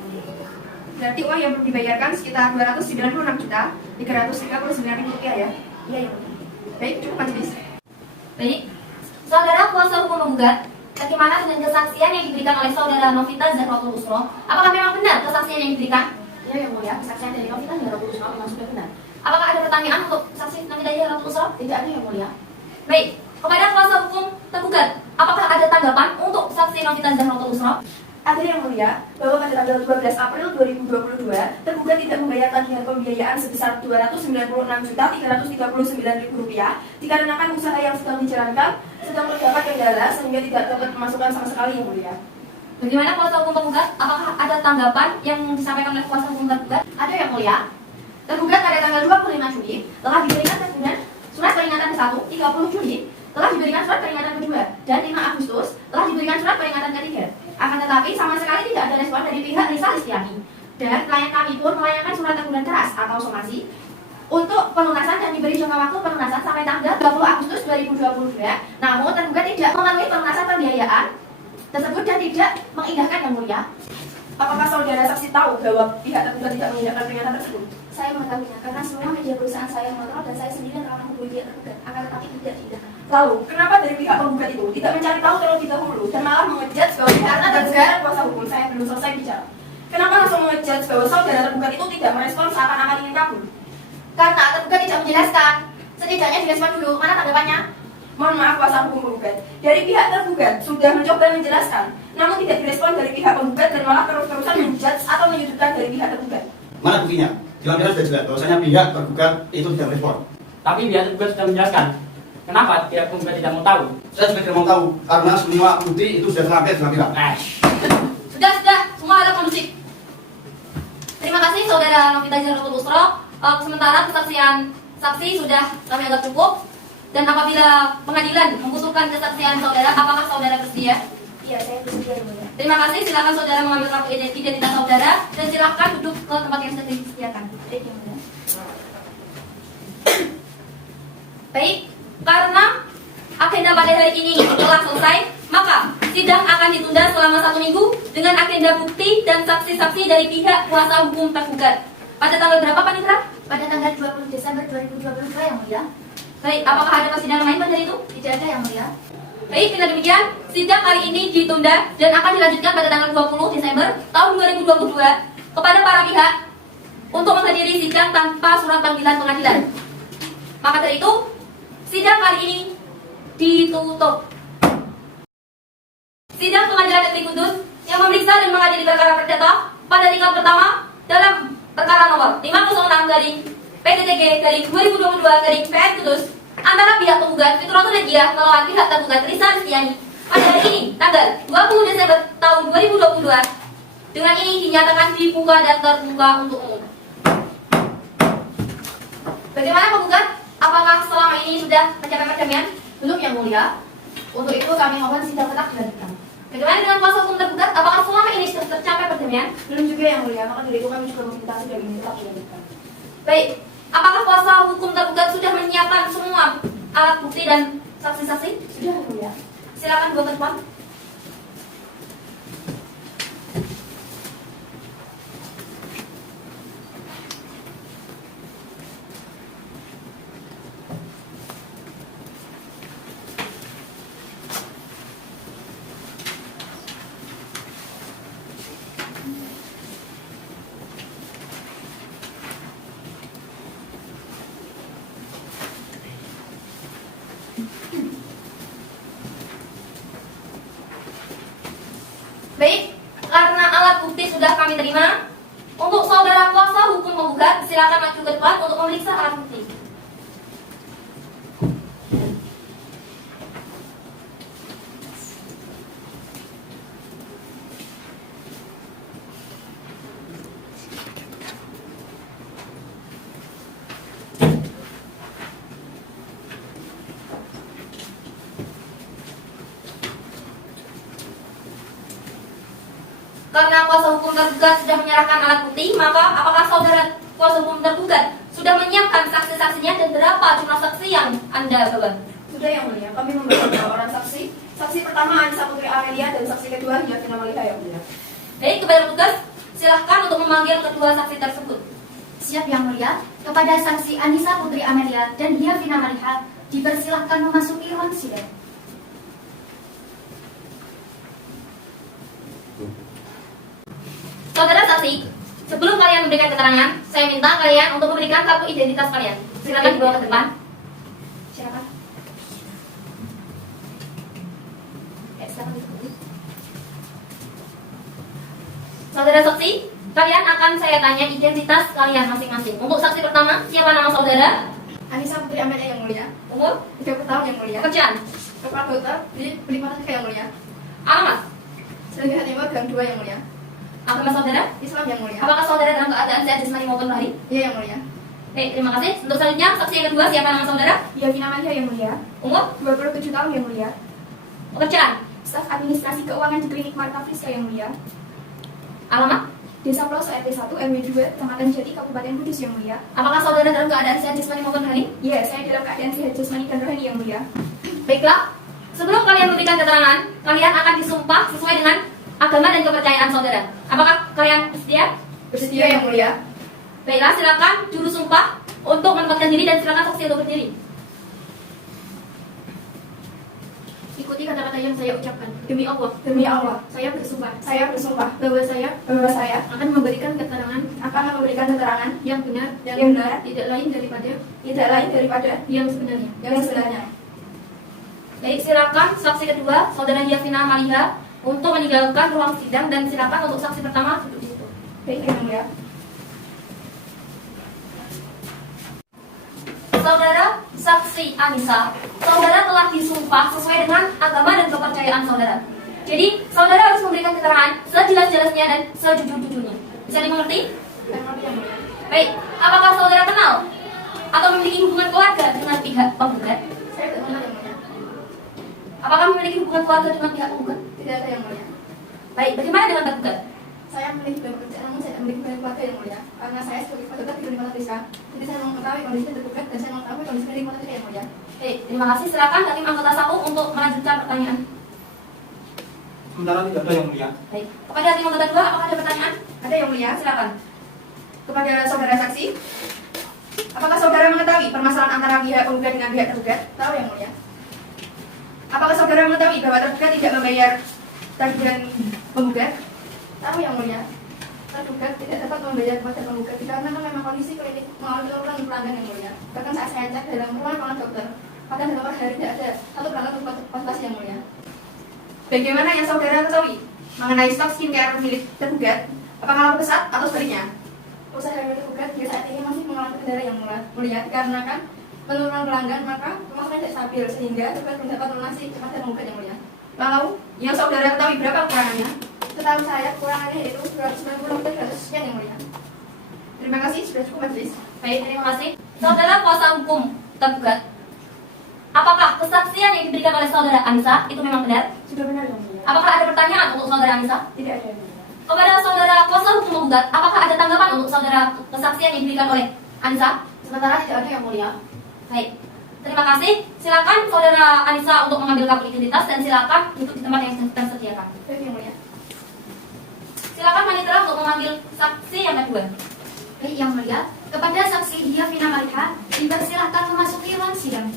Berarti uang yang belum dibayarkan sekitar 296.339.000 rupiah ya? Iya yang mulia. Baik, cukup majelis. Baik, saudara kuasa hukum penggugat, bagaimana dengan kesaksian yang diberikan oleh saudara Novita Zahratul Usra? Apakah memang benar kesaksian yang diberikan? Iya yang mulia, kesaksian dari Novita Zahratul Usra memang sudah benar. Apakah ada pertanyaan untuk saksi Nafita Zahratul Usra? Tidak ada yang mulia. Baik, kepada kuasa hukum tergugat, apakah ada tanggapan untuk saksi Nafita Zahratul Usra? Ada yang mulia, bahwa pada tanggal 12 April 2022, tergugat tidak membayarkan dengan pembiayaan sebesar Rp296.339.000 dikarenakan usaha yang sedang dijalankan sedang terdapat kendala sehingga tidak dapat pemasukan sama sekali yang mulia. Bagaimana kuasa hukum tergugat? Apakah ada tanggapan yang disampaikan oleh kuasa hukum tergugat? Ada yang mulia. Tergugat pada tanggal 25 Juli telah diberikan tergugat surat peringatan ke-1, 30 Juli telah diberikan surat peringatan kedua, dan 5 Agustus telah diberikan surat peringatan ketiga. Akan tetapi sama sekali tidak ada respon dari pihak Risa Listiani. Dan klien kami pun melayangkan surat teguran keras atau somasi untuk pelunasan dan diberi jangka waktu pelunasan sampai tanggal 20 Agustus 2022. Namun tergugat tidak memenuhi pelunasan pembiayaan tersebut dan tidak mengindahkan yang mulia. Apakah saudara saksi tahu bahwa pihak tergugat tidak mengindahkan peringatan tersebut? Saya mengetahuinya karena semua media perusahaan saya mengontrol dan saya sendiri telah menghubungi pihak tergugat. Akan tetapi tidak diindahkan. Lalu, kenapa dari pihak penggugat itu tidak mencari tahu terlebih dahulu dan malah mengejudge bahwa karena tergugat kuasa hukum saya belum selesai bicara? Kenapa langsung mengejudge bahwa saudara tergugat itu tidak merespon seakan-akan ingin kabur? Karena tergugat tidak menjelaskan. Setidaknya direspon dulu. Mana tanggapannya? Mohon maaf kuasa hukum penggugat. Dari pihak tergugat sudah mencoba menjelaskan, namun tidak direspon dari pihak penggugat dan malah terus-terusan menjudge atau menyudutkan dari pihak tergugat. Mana buktinya? Di lampiran sudah jelas bahwasanya pihak tergugat itu tidak merespon. Tapi pihak tergugat sudah menjelaskan. Kenapa pihak penggugat tidak mau tahu? Saya juga tidak mau tahu karena semua bukti itu sudah terlampir di lampiran. Sudah, semua ada kondusif. Terima kasih saudara Nafita Zahratul Usra. Sementara kesaksian saksi sudah kami anggap cukup. Dan apabila pengadilan membutuhkan kesaksian saudara, apakah saudara bersedia? Iya, saya bersedia yang mulia. Terima kasih, silakan saudara mengambil kartu identitas saudara dan silakan duduk ke tempat yang sudah disediakan. Baik yang mulia. Baik, karena agenda pada hari ini telah selesai, maka sidang akan ditunda selama 1 minggu dengan agenda bukti dan saksi-saksi dari pihak kuasa hukum tergugat. Pada tanggal berapa, Pak Nitra? Pada tanggal 20 Desember 2022 yang mulia. Baik, apakah ada persidangan lain pada itu? Tidak ada yang mulia. Baik, dengan demikian, sidang kali ini ditunda dan akan dilanjutkan pada tanggal 20 Desember tahun 2022 kepada para pihak untuk menghadiri sidang tanpa surat panggilan pengadilan. Maka dari itu, sidang kali ini ditutup. Sidang Pengadilan Negeri Kudus yang memeriksa dan mengadili perkara perdata pada tingkat pertama dalam perkara nomor 506/PTTG/2022/PN Kudus antara pihak penggugat Fitratul Najiyah melawan pihak tergugat Risa Listiani pada hari ini tanggal 20 Desember tahun 2022 dengan ini dinyatakan dibuka dan terbuka untuk umum. Bagaimana penggugat? Apakah selama ini sudah mencapai perdamaian? Belum yang mulia. Untuk itu kami mohon sidang tetap dilanjutkan. Bagaimana dengan kuasa hukum tergugat? Apakah selama ini sudah tercapai perdamaian? Belum juga yang mulia, maka dari itu kami juga meminta sidang ini tetap dilanjutkan. Baik, apakah kuasa hukum tergugat sudah menyiapkan semua alat bukti dan saksi-saksi? Sudah yang mulia. Silakan dua ketua. Baik, karena alat bukti sudah kami terima, untuk saudara kuasa hukum penggugat silakan maju ke depan untuk memeriksa alat bukti. Karena kuasa hukum tergugat sudah menyerahkan alat bukti, maka apakah saudara kuasa hukum tergugat sudah menyiapkan saksi-saksinya dan berapa jumlah saksi yang Anda bawa? Sudah yang mulia, kami membawa 2 orang saksi. Saksi pertama Anissa Putri Amelia dan saksi kedua Yasina Malika yang mulia. Baik, kepada petugas, silahkan untuk memanggil kedua saksi tersebut. Siap yang mulia. Kepada saksi Anissa Putri Amelia dan Yasina Malika dipersilahkan memasuki ruang sidang. Saudara saksi, Sebelum kalian memberikan keterangan, saya minta kalian untuk memberikan kartu identitas kalian. Silakan dibawa ke depan. Silakan. Silakan ditutup. Saudara saksi, kalian akan saya tanya identitas kalian masing-masing. Untuk saksi pertama, siapa nama saudara? Anissa Putri Amelia yang mulia. Umur? 30 tahun yang mulia. Pekerjaan? Kepala dokter di Pelimatan yang mulia. Alamat? Sebagai Timur Gang 2 yang mulia. Agama saudara? Islam yang mulia. Apakah saudara dalam keadaan sehat jasmani maupun rohani? Iya yang mulia. Baik, terima kasih. Untuk selanjutnya, saksi yang kedua, siapa nama saudara? Yovina Malia yang mulia. Umur? 27 tahun yang mulia. Pekerjaan? Staf administrasi keuangan di klinik Marta Friska yang mulia. Alamat? Desa Ploso RT 1 RW 2 Kecamatan Jati Kabupaten Kudus yang mulia. Apakah saudara dalam keadaan sehat jasmani maupun rohani? Ya, saya dalam keadaan sehat jasmani dan rohani yang mulia. Baiklah, sebelum kalian memberikan keterangan, kalian akan disumpah sesuai dengan agama dan kepercayaan saudara. Apakah kalian bersedia? Bersedia yang mulia. Baiklah, silakan juru sumpah untuk menempatkan diri dan silakan saksi untuk berdiri. Ikuti kata-kata yang saya ucapkan. Demi Allah, Demi Allah, saya bersumpah saya bersumpah bahwa saya bahwa saya akan memberikan keterangan akan memberikan keterangan yang benar yang benar, tidak lain daripada tidak lain daripada yang sebenarnya. yang sebenarnya. Baik, silakan saksi kedua, saudara Yovina Malia, untuk meninggalkan ruang sidang dan silakan untuk saksi pertama duduk di situ. Baik yang mulia. Saudara saksi Anissa, saudara telah disumpah sesuai dengan agama dan kepercayaan saudara. Jadi, saudara harus memberikan keterangan sejelas-jelasnya dan sejujur-jujurnya. Bisa dimengerti? Saya mengerti yang mulia. Baik, apakah saudara kenal atau memiliki hubungan keluarga dengan pihak penggugat? Saya tidak mengenal yang mulia. Apakah memiliki hubungan keluarga dengan pihak penggugat? Tidak ada yang mulia. Baik, bagaimana dengan tergugat? Saya memiliki banyak pekerjaan, namun saya tidak memiliki banyak keluarga yang mulia. Karena saya sebagai kepala dokter di Pelimatan Friska, jadi saya mengetahui kondisi tergugat dan saya mengetahui kondisi Pelimatan Friska yang mulia. Baik, terima kasih. Silakan hakim anggota 1 untuk melanjutkan pertanyaan. Sementara tidak ada yang mulia. Baik, kepada hakim anggota 2, apakah ada pertanyaan? Ada yang mulia. Silakan. Kepada saudara saksi, apakah saudara mengetahui permasalahan antara pihak penggugat dengan pihak tergugat? Tahu yang mulia. Apakah saudara mengetahui bahwa tergugat tidak membayar tagihan penggugat? Tahu yang mulia. Tergugat tidak dapat membayar kepada penggugat dikarenakan memang kondisi klinik mengalami penurunan pelanggan yang mulia. Bahkan saat saya cek dalam ruangan dokter, pada beberapa hari tidak ada satu pelanggan konsultasi yang mulia. Bagaimana yang saudara ketahui mengenai stok skincare milik tergugat? Apakah lampu pesat atau sebaliknya? Usaha yang tergugat hingga saat ini masih mengalami kendala yang mulia dikarenakan penurunan pelanggan, maka pemasukan tidak stabil sehingga tergugat belum dapat melunasi kepada penggugat yang mulia. Lalu, yang saudara ketahui berapa kekurangannya? Setahu saya kekurangannya yaitu 290 sampai 200 sekian yang mulia. Terima kasih, sudah cukup majelis. Baik, terima kasih. Saudara kuasa hukum tergugat, apakah kesaksian yang diberikan oleh saudara Anissa itu memang benar? Sudah benar yang mulia. Apakah ada pertanyaan untuk saudara Anissa? Tidak ada yang mulia. Kepada saudara kuasa hukum penggugat, apakah ada tanggapan untuk saudara kesaksian yang diberikan oleh Anissa? Sementara tidak ada yang mulia. Baik, terima kasih. Silakan saudara Anissa untuk mengambil kartu identitas dan silakan duduk di tempat yang tersediakan. Baik yang mulia. Silakan panitera untuk memanggil saksi yang kedua. Baik yang mulia, kepada saksi Yovina Malia, dipersilakan memasuki ruang sidang.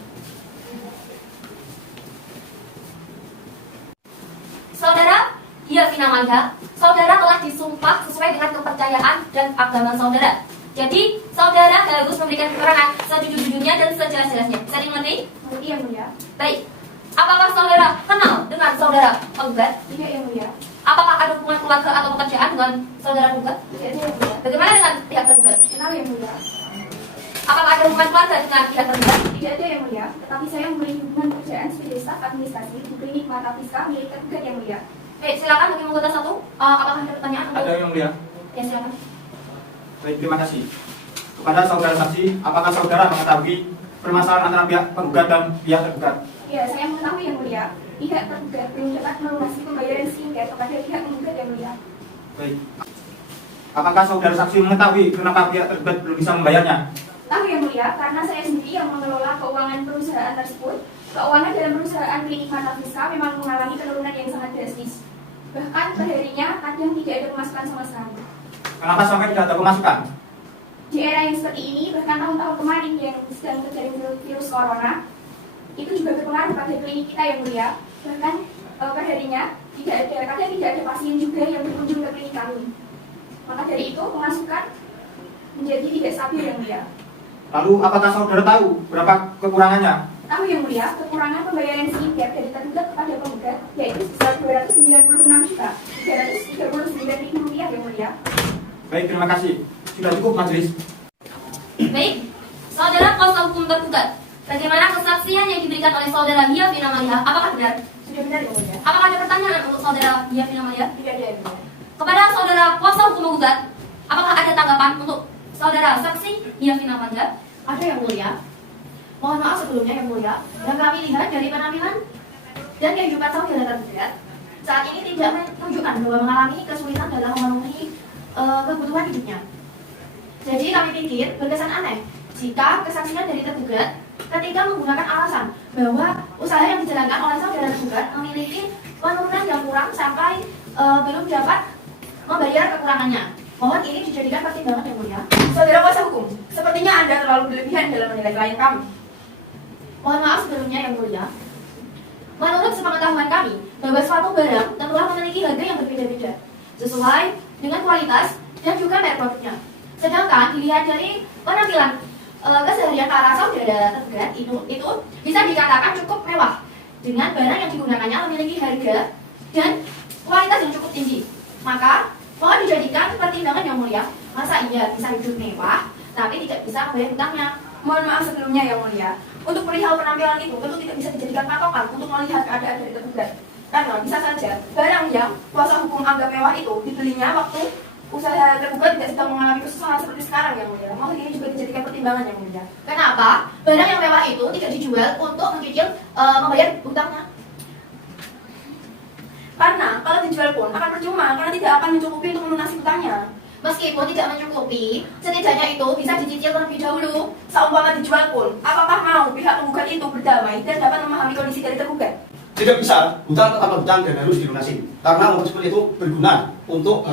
Saudara Yovina Malia, saudara telah disumpah sesuai dengan kepercayaan dan agama saudara. Jadi, saudara harus memberikan keterangan sejujur-jujurnya dan sejelas-jelasnya. Bisa dimengerti? Mengerti yang mulia? Baik. Apakah saudara kenal dengan saudara penggugat? Tidak yang mulia? Apakah ada hubungan keluarga atau pekerjaan dengan saudara penggugat? Tidak ada yang mulia? Bagaimana dengan pihak tergugat? Kenal yang mulia? Apakah ada hubungan keluarga dengan pihak tergugat? Tidak ada yang mulia, tetapi saya memiliki hubungan pekerjaan sebagai staf administrasi di klinik Marta Friska milik tergugat yang mulia. Baik, silakan hakim anggota 1. Apakah ada pertanyaan untuk? Ada yang mulia. Ya, silakan. Baik, terima kasih. Kepada saudara saksi, apakah saudara mengetahui permasalahan antara pihak penggugat dan pihak tergugat? Ya, saya mengetahui yang mulia. Pihak tergugat belum dapat melunasi pembayaran skincare kepada pihak penggugat yang mulia. Baik. Apakah saudara saksi mengetahui kenapa pihak tergugat belum bisa membayarnya? Tahu yang mulia, karena saya sendiri yang mengelola keuangan perusahaan tersebut. Keuangan dalam perusahaan klinik Marta Friska memang mengalami penurunan yang sangat drastis. Bahkan perharinya kadang tidak ada pemasukan sama sekali. Kenapa sampai tidak ada pemasukan? Di era yang seperti ini, bahkan tahun-tahun kemarin yang sedang terjadi virus corona, itu juga berpengaruh pada klinik kita yang mulia. Bahkan perharinya kadang tidak ada pasien juga yang berkunjung ke klinik kami. Maka dari itu pemasukan menjadi tidak stabil yang mulia. Lalu apakah saudara tahu berapa kekurangannya? Tahu yang mulia, kekurangan pembayaran SINGAP dari tergugat kepada penggugat yaitu sebesar Rp296.339.000 yang mulia. Baik, terima kasih. Sudah cukup majelis. Baik, saudara kuasa hukum tergugat, bagaimana kesaksian yang diberikan oleh saudara Hia Vina Malia? Apakah benar? Sudah benar yang mulia. Apakah ada pertanyaan untuk saudara Hia Vina Malia? Tidak ada yang mulia. Kepada saudara kuasa hukum menggugat, apakah ada tanggapan untuk saudara saksi Hia Vina Malia? Ada yang mulia. Mohon maaf sebelumnya yang mulia. Dan kami lihat dari penampilan dan kehidupan saudara tergugat saat ini tidak menunjukkan bahwa mengalami kesulitan dalam memenuhi kebutuhan hidupnya. Jadi kami pikir berkesan aneh jika kesaksian dari tergugat ketika menggunakan alasan bahwa usaha yang dijalankan oleh saudara tergugat memiliki penurunan yang kurang sampai belum dapat membayar kekurangannya. Mohon ini dijadikan pertimbangan yang mulia. Saudara kuasa hukum, sepertinya Anda terlalu berlebihan dalam menilai klien kami. Mohon maaf sebelumnya yang mulia. Menurut sepengetahuan kami, bahwa suatu barang tentulah memiliki harga yang berbeda-beda sesuai dengan kualitas dan juga merek produknya. Sedangkan dilihat dari penampilan keseharian para saudara tergugat itu bisa dikatakan cukup mewah dengan barang yang digunakannya memiliki harga dan kualitas yang cukup tinggi. Maka mohon dijadikan pertimbangan yang mulia. Masa iya bisa hidup mewah tapi tidak bisa membayar hutangnya? Mohon maaf sebelumnya yang mulia. Untuk perihal penampilan itu tentu tidak bisa dijadikan patokan untuk melihat keadaan dari tergugat. Karena bisa saja barang yang kuasa hukum anggap mewah itu dibelinya waktu usaha tergugat tidak sedang mengalami kesusahan seperti sekarang yang mulia. Maka ini juga dijadikan pertimbangan yang mulia. Kenapa barang yang mewah itu tidak dijual untuk mencicil membayar hutangnya? Karena kalau dijual pun akan percuma karena tidak akan mencukupi untuk melunasi hutangnya. Meskipun tidak mencukupi, setidaknya itu bisa dicicil terlebih dahulu. Saumpama dijual pun, apakah mau pihak penggugat itu berdamai dan dapat memahami kondisi dari tergugat? Tidak bisa, hutang tetap hutang dan harus dilunasi. Karena uang seperti itu berguna untuk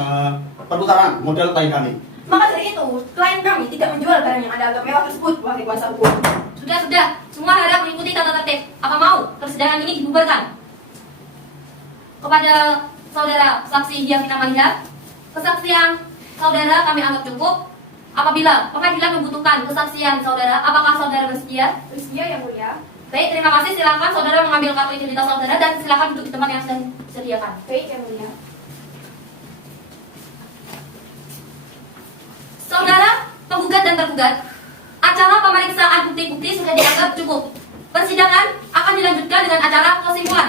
perputaran modal klien kami. Maka dari itu, klien kami tidak menjual barang yang Anda anggap mewah tersebut, wahai kuasa hukum. Sudah, semua harap mengikuti tata tertib. Apa mau persidangan ini dibubarkan? Kepada saudara saksi Hia Vina Malia, kesaksian saudara kami anggap cukup. Apabila pengadilan membutuhkan kesaksian saudara, apakah saudara bersedia? Bersedia yang mulia. Baik, terima kasih. Silakan saudara mengambil kartu identitas saudara dan silakan duduk di tempat yang sudah disediakan. Baik yang mulia. Saudara penggugat dan tergugat, acara pemeriksaan bukti-bukti sudah dianggap cukup. Persidangan akan dilanjutkan dengan acara kesimpulan.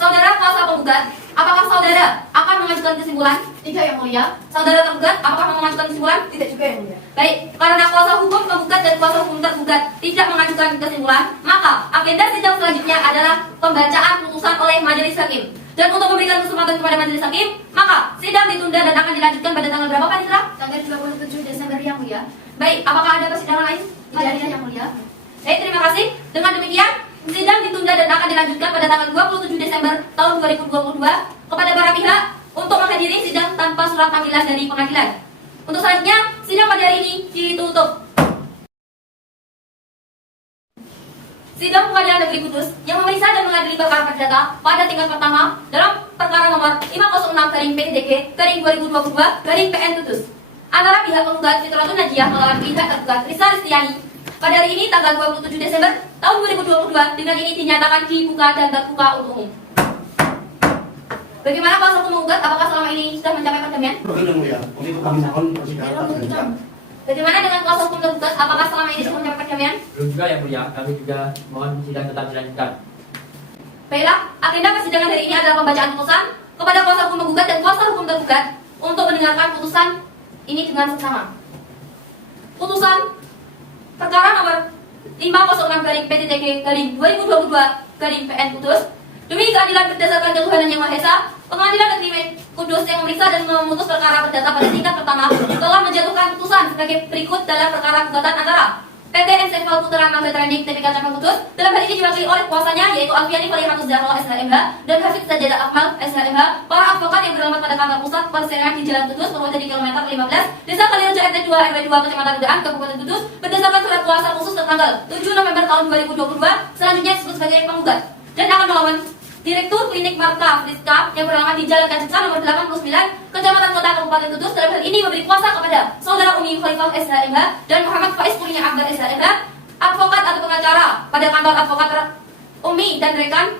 Saudara kuasa penggugat, apakah saudara akan mengajukan kesimpulan? Tidak yang mulia. Saudara tergugat, apakah mengajukan kesimpulan? Tidak juga yang mulia. Baik, karena kuasa hukum penggugat dan kuasa hukum tergugat tidak mengajukan kesimpulan, maka agenda sidang selanjutnya adalah pembacaan putusan oleh majelis hakim. Dan untuk memberikan kesempatan kepada majelis hakim, maka sidang ditunda dan akan dilanjutkan pada tanggal berapa, Panitra? Tanggal 27 Desember yang mulia. Baik, apakah ada persidangan lain? Tidak ada yang mulia. Baik, terima kasih. Dengan demikian, sidang ditunda dan akan dilanjutkan pada tanggal 27 Desember tahun 2022 kepada para pihak untuk menghadiri sidang tanpa surat panggilan dari pengadilan. Untuk selanjutnya, sidang pada hari ini ditutup. Sidang Pengadilan Negeri Kudus yang memeriksa dan mengadili perkara perdata pada tingkat pertama dalam perkara nomor 506/PDDK/2022/PN Kudus antara pihak penggugat Fitratun Najiah melawan pihak tergugat Risa Ristiani pada hari ini tanggal 27 Desember tahun 2022 dengan ini dinyatakan dibuka dan terbuka untuk umum. Bagaimana kuasa hukum menggugat? Apakah selama ini sudah mencapai perdamaian? Betul yang mulia, untuk itu kami mohon persidangan tak dilanjutkan. Bagaimana dengan kuasa hukum tergugat? Apakah selama ini sudah mencapai perdamaian? Belum juga yang mulia, kami juga mohon sidang tetap dilanjutkan. Baiklah, agenda persidangan hari ini adalah pembacaan putusan kepada kuasa hukum menggugat dan kuasa hukum tergugat untuk mendengarkan putusan ini dengan seksama. Putusan perkara nomor 506/PDDK/2022/PN Kudus demi keadilan berdasarkan ketuhanan yang Maha Esa, Pengadilan Negeri Kudus yang memeriksa dan memutus perkara perdata pada tingkat pertama telah menjatuhkan putusan sebagai berikut dalam perkara gugatan antara PT Enseval Putra Mangga Trending TPK Cabang Kudus dalam hal ini diwakili oleh kuasanya yaitu Alfiani Falihatus Zahro SHMH dan Hafid Sajadah Akmal SHMH, para advokat yang beralamat pada kantor pusat persidangan di Jalan Kudus, Purwodadi kilometer 15, Desa Kalirejo RT 2 RW 2 Kecamatan Udaan, Kabupaten Kudus, berdasarkan surat kuasa khusus tertanggal 7 November tahun 2022 selanjutnya disebut sebagai penggugat dan akan melawan Direktur Klinik Marta Friska yang beralamat di Jalan Kancipsa nomor 89, Kecamatan Kota Kabupaten Kudus dalam hal ini memberi kuasa kepada Saudara Umi Khalifah SHMH dan Muhammad Faiz Kurnia Akbar SHMH, advokat atau pengacara pada kantor advokat Umi dan rekan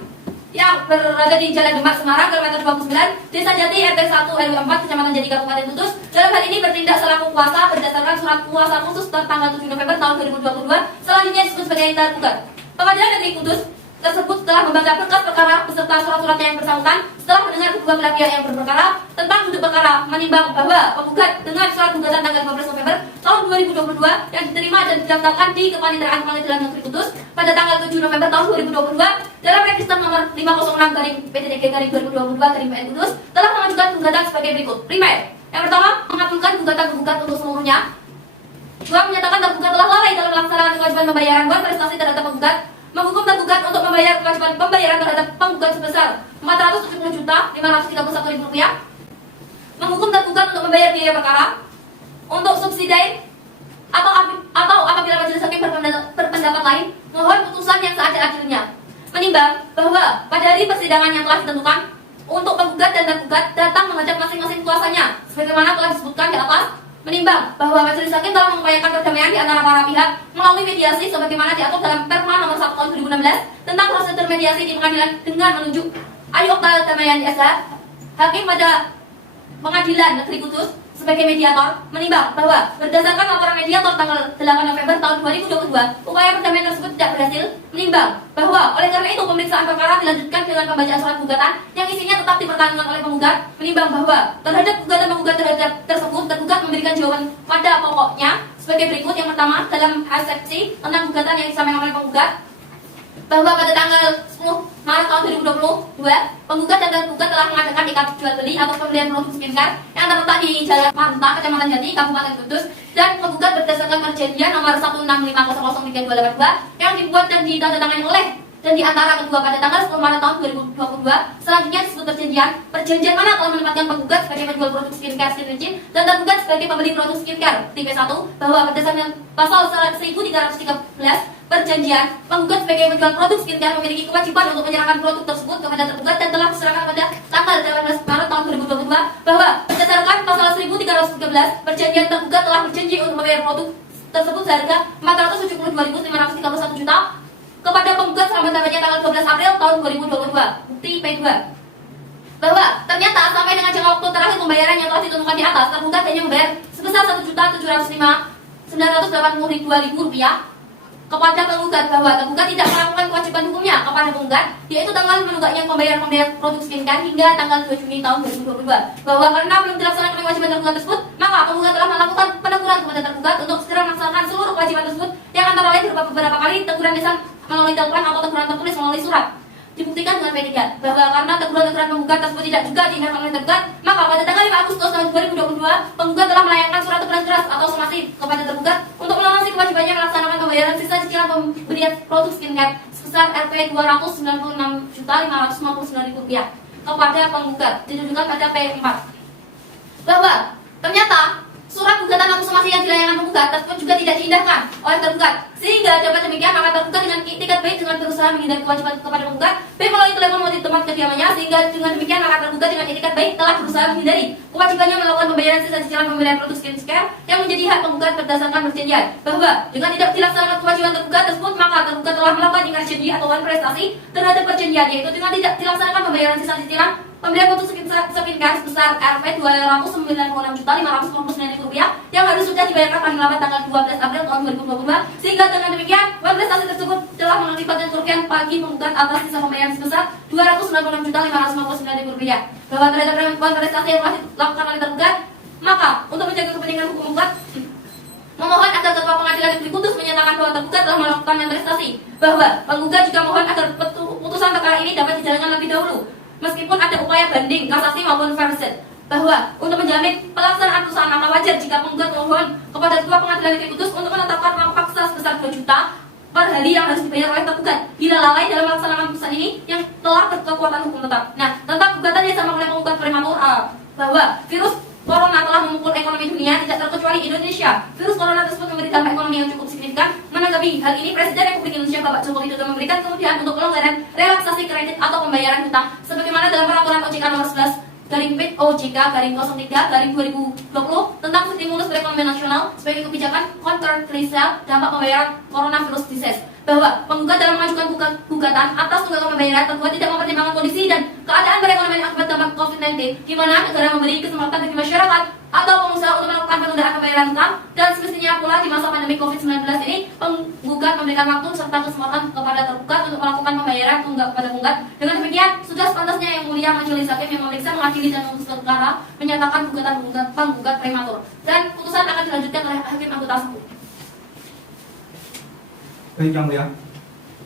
yang berada di Jalan Demak Semarang, kilometer 29, Desa Jati, RT 1 RW 4, Kecamatan Jati, Kabupaten Kudus, dalam hal ini bertindak selaku kuasa berdasarkan surat kuasa khusus tanggal 7 November tahun 2022, selanjutnya disebut sebagai tergugat. Pengadilan Negeri Kudus tersebut telah membaca berkas perkara beserta surat-suratnya yang bersangkutan. Setelah mendengar kedua belah pihak yang berperkara tentang duduk perkara, menimbang bahwa penggugat dengan surat gugatan tanggal 15 November tahun 2022 yang diterima dan didaftarkan di Kepaniteraan Pengadilan Negeri Kudus pada tanggal 7 November tahun 2022 dalam register nomor 506/PTDG/2022/PN Kudus telah mengajukan gugatan sebagai berikut. Primer, yang pertama, mengabulkan gugatan tergugat untuk seluruhnya. Dua, menyatakan tergugat telah lalai dalam melaksanakan kewajiban pembayaran uang prestasi terhadap penggugat, menghukum tergugat untuk membayar kewajiban pembayaran terhadap penggugat sebesar Rp470.531.000, menghukum tergugat untuk membayar biaya perkara untuk subsidi atau apabila majelis hakim berpendapat lain, mohon putusan yang seadil-adilnya. Menimbang bahwa pada hari persidangan yang telah ditentukan untuk penggugat dan tergugat datang menghadap masing-masing kuasanya sebagaimana telah disebutkan di atas, menimbang bahwa majelis hakim telah mengupayakan perdamaian di antara para pihak melalui mediasi sebagaimana diatur dalam Perma nomor 1 tahun 2016 tentang prosedur mediasi di pengadilan dengan menunjuk Ayu Okta Damayanti SH, hakim pada Pengadilan Negeri Kudus sebagai mediator, menimbang bahwa berdasarkan laporan mediator tanggal 8 November tahun 2022 upaya perdamaian tersebut tidak berhasil, menimbang bahwa oleh karena itu pemeriksaan perkara dilanjutkan dengan pembacaan surat gugatan yang isinya tetap dipertanyakan oleh penggugat, menimbang bahwa terhadap gugatan penggugat terhadap tersebut tergugat memberikan jawaban pada pokoknya sebagai berikut. Yang pertama, dalam eksepsi tentang gugatan yang disampaikan oleh penggugat bahwa pada tanggal 10 Maret tahun 2022 penggugat dan tergugat telah mengadakan ikat jual beli atau pembelian produk skincare yang terletak di Jalan Manta, Kecamatan Jati, Kabupaten Kudus, dan penggugat berdasarkan perjanjian nomor 165000382 yang dibuat dan ditandatangani oleh dan di antara kedua pada tanggal 10 Maret tahun 2022. Selanjutnya disebut perjanjian mana telah menempatkan penggugat sebagai penjual produk skincare Skin Legend dan tergugat sebagai pembeli produk skincare tipe 1, bahwa berdasarkan pasal 1313 perjanjian, penggugat sebagai penjual produk skincare memiliki kewajiban untuk menyerahkan produk tersebut kepada tergugat dan telah diserahkan pada tanggal 18 Maret tahun 2022, bahwa berdasarkan pasal 1313 perjanjian, tergugat telah berjanji untuk membayar produk tersebut seharga Rp472.531 juta kepada penggugat sampai tanggal 12 April tahun 2022. Bukti P2, bahwa ternyata sampai dengan jangka waktu terakhir pembayaran yang telah ditentukan di atas, tergugat hanya membayar sebesar Rp1.705.982.000 kepada penggugat, bahwa tergugat tidak melakukan kewajiban hukumnya kepada penggugat, yaitu tanggal menunggaknya pembayaran produk skincare hingga tanggal 2 Juni tahun 2022, bahwa karena belum dilaksanakan kewajiban tergugat tersebut, maka penggugat telah melakukan peneguran kepada tergugat untuk segera melaksanakan seluruh kewajiban tersebut, yang antara lain berupa beberapa kali teguran lisan melalui telepon atau teguran tertulis melalui surat. Dibuktikan dengan P3, bahwa karena teguran penggugat tersebut tidak juga diingatkan oleh tergugat, maka pada tanggal 5 Agustus tahun 2022 penggugat telah melayangkan surat teguran keras atau somasi kepada tergugat untuk melunasi kewajibannya melaksanakan pembayaran sisa cicilan pembelian produk skincare sebesar Rp 296.559.000 kepada penggugat, ditujukan pada P4, bahwa ternyata surat gugatan atau somasi yang dilayangkan penggugat tersebut juga tidak diindahkan oleh tergugat, sehingga dapat demikian maka tergugat dengan itikat baik dengan berusaha menghindari kewajiban kepada penggugat baik melalui telepon maupun di tempat kediamannya, sehingga dengan demikian maka tergugat dengan itikat baik telah berusaha menghindari kewajibannya melakukan pembayaran sisa cicilan pembelian produk skincare yang menjadi hak penggugat berdasarkan perjanjian, bahwa dengan tidak dilaksanakan kewajiban tergugat tersebut maka tergugat telah melakukan ingkar janji atau prestasi terhadap perjanjian, yaitu dengan tidak dilaksanakan pembayaran sisa cicilan pembelian produk skincare sebesar Rp296.559.000 yang harus sudah dibayarkan paling lambat tanggal 12 April tahun 2022, sehingga dengan demikian uang prestasi tersebut telah mengakibatkan kerugian bagi penggugat atas sisa pembayaran sebesar Rp296.559.000, bahwa terhadap uang prestasi yang telah dilakukan oleh tergugat, maka untuk menjaga kepentingan hukum penggugat memohon agar Ketua Pengadilan Negeri Kudus menyatakan bahwa tergugat telah melakukan prestasi, bahwa penggugat juga mohon agar putusan perkara ini dapat dijalankan lebih dahulu meskipun ada upaya banding, kasasi maupun verset, bahwa untuk menjamin pelaksanaan putusan maka wajar jika penggugat mohon kepada Ketua Pengadilan Negeri Kudus untuk menetapkan uang paksa sebesar 2 juta per hari yang harus dibayar oleh tergugat bila lalai dalam melaksanakan putusan ini yang telah berkekuatan hukum tetap. Nah, tentang gugatan yang sama oleh penggugat prematur bahwa virus corona telah memukul ekonomi dunia tidak terkecuali Indonesia. Virus corona tersebut memberi dampak ekonomi yang cukup signifikan. Menanggapi hal ini, Presiden Republik Indonesia Bapak Joko Widodo memberikan kemudahan untuk pelonggaran relaksasi kredit atau pembayaran hutang sebagaimana dalam peraturan OJK nomor 11 PIT-OJK-03/2020 tentang stimulus perekonomian nasional sebagai kebijakan kontroversial dampak pembayaran coronavirus disease, bahwa penggugat dalam mengajukan gugatan atas tunggakan pembayaran tergugat tidak mempertimbangkan kondisi dan keadaan perekonomian akibat dampak COVID-19, di mana negara memberi kesempatan bagi masyarakat atau pengusaha untuk melakukan penundaan pembayaran utang, dan semestinya pula di masa pandemi COVID-19 ini penggugat memberikan waktu serta kesempatan kepada tergugat untuk melakukan pembayaran kepada penggugat. Dengan demikian, sudah sepantasnya Yang Mulia Majelis Hakim yang memeriksa, mengadili dan memutus perkara menyatakan gugatan penggugat prematur, dan putusan akan dilanjutkan oleh hakim anggota satu. Baik, Yang Mulia.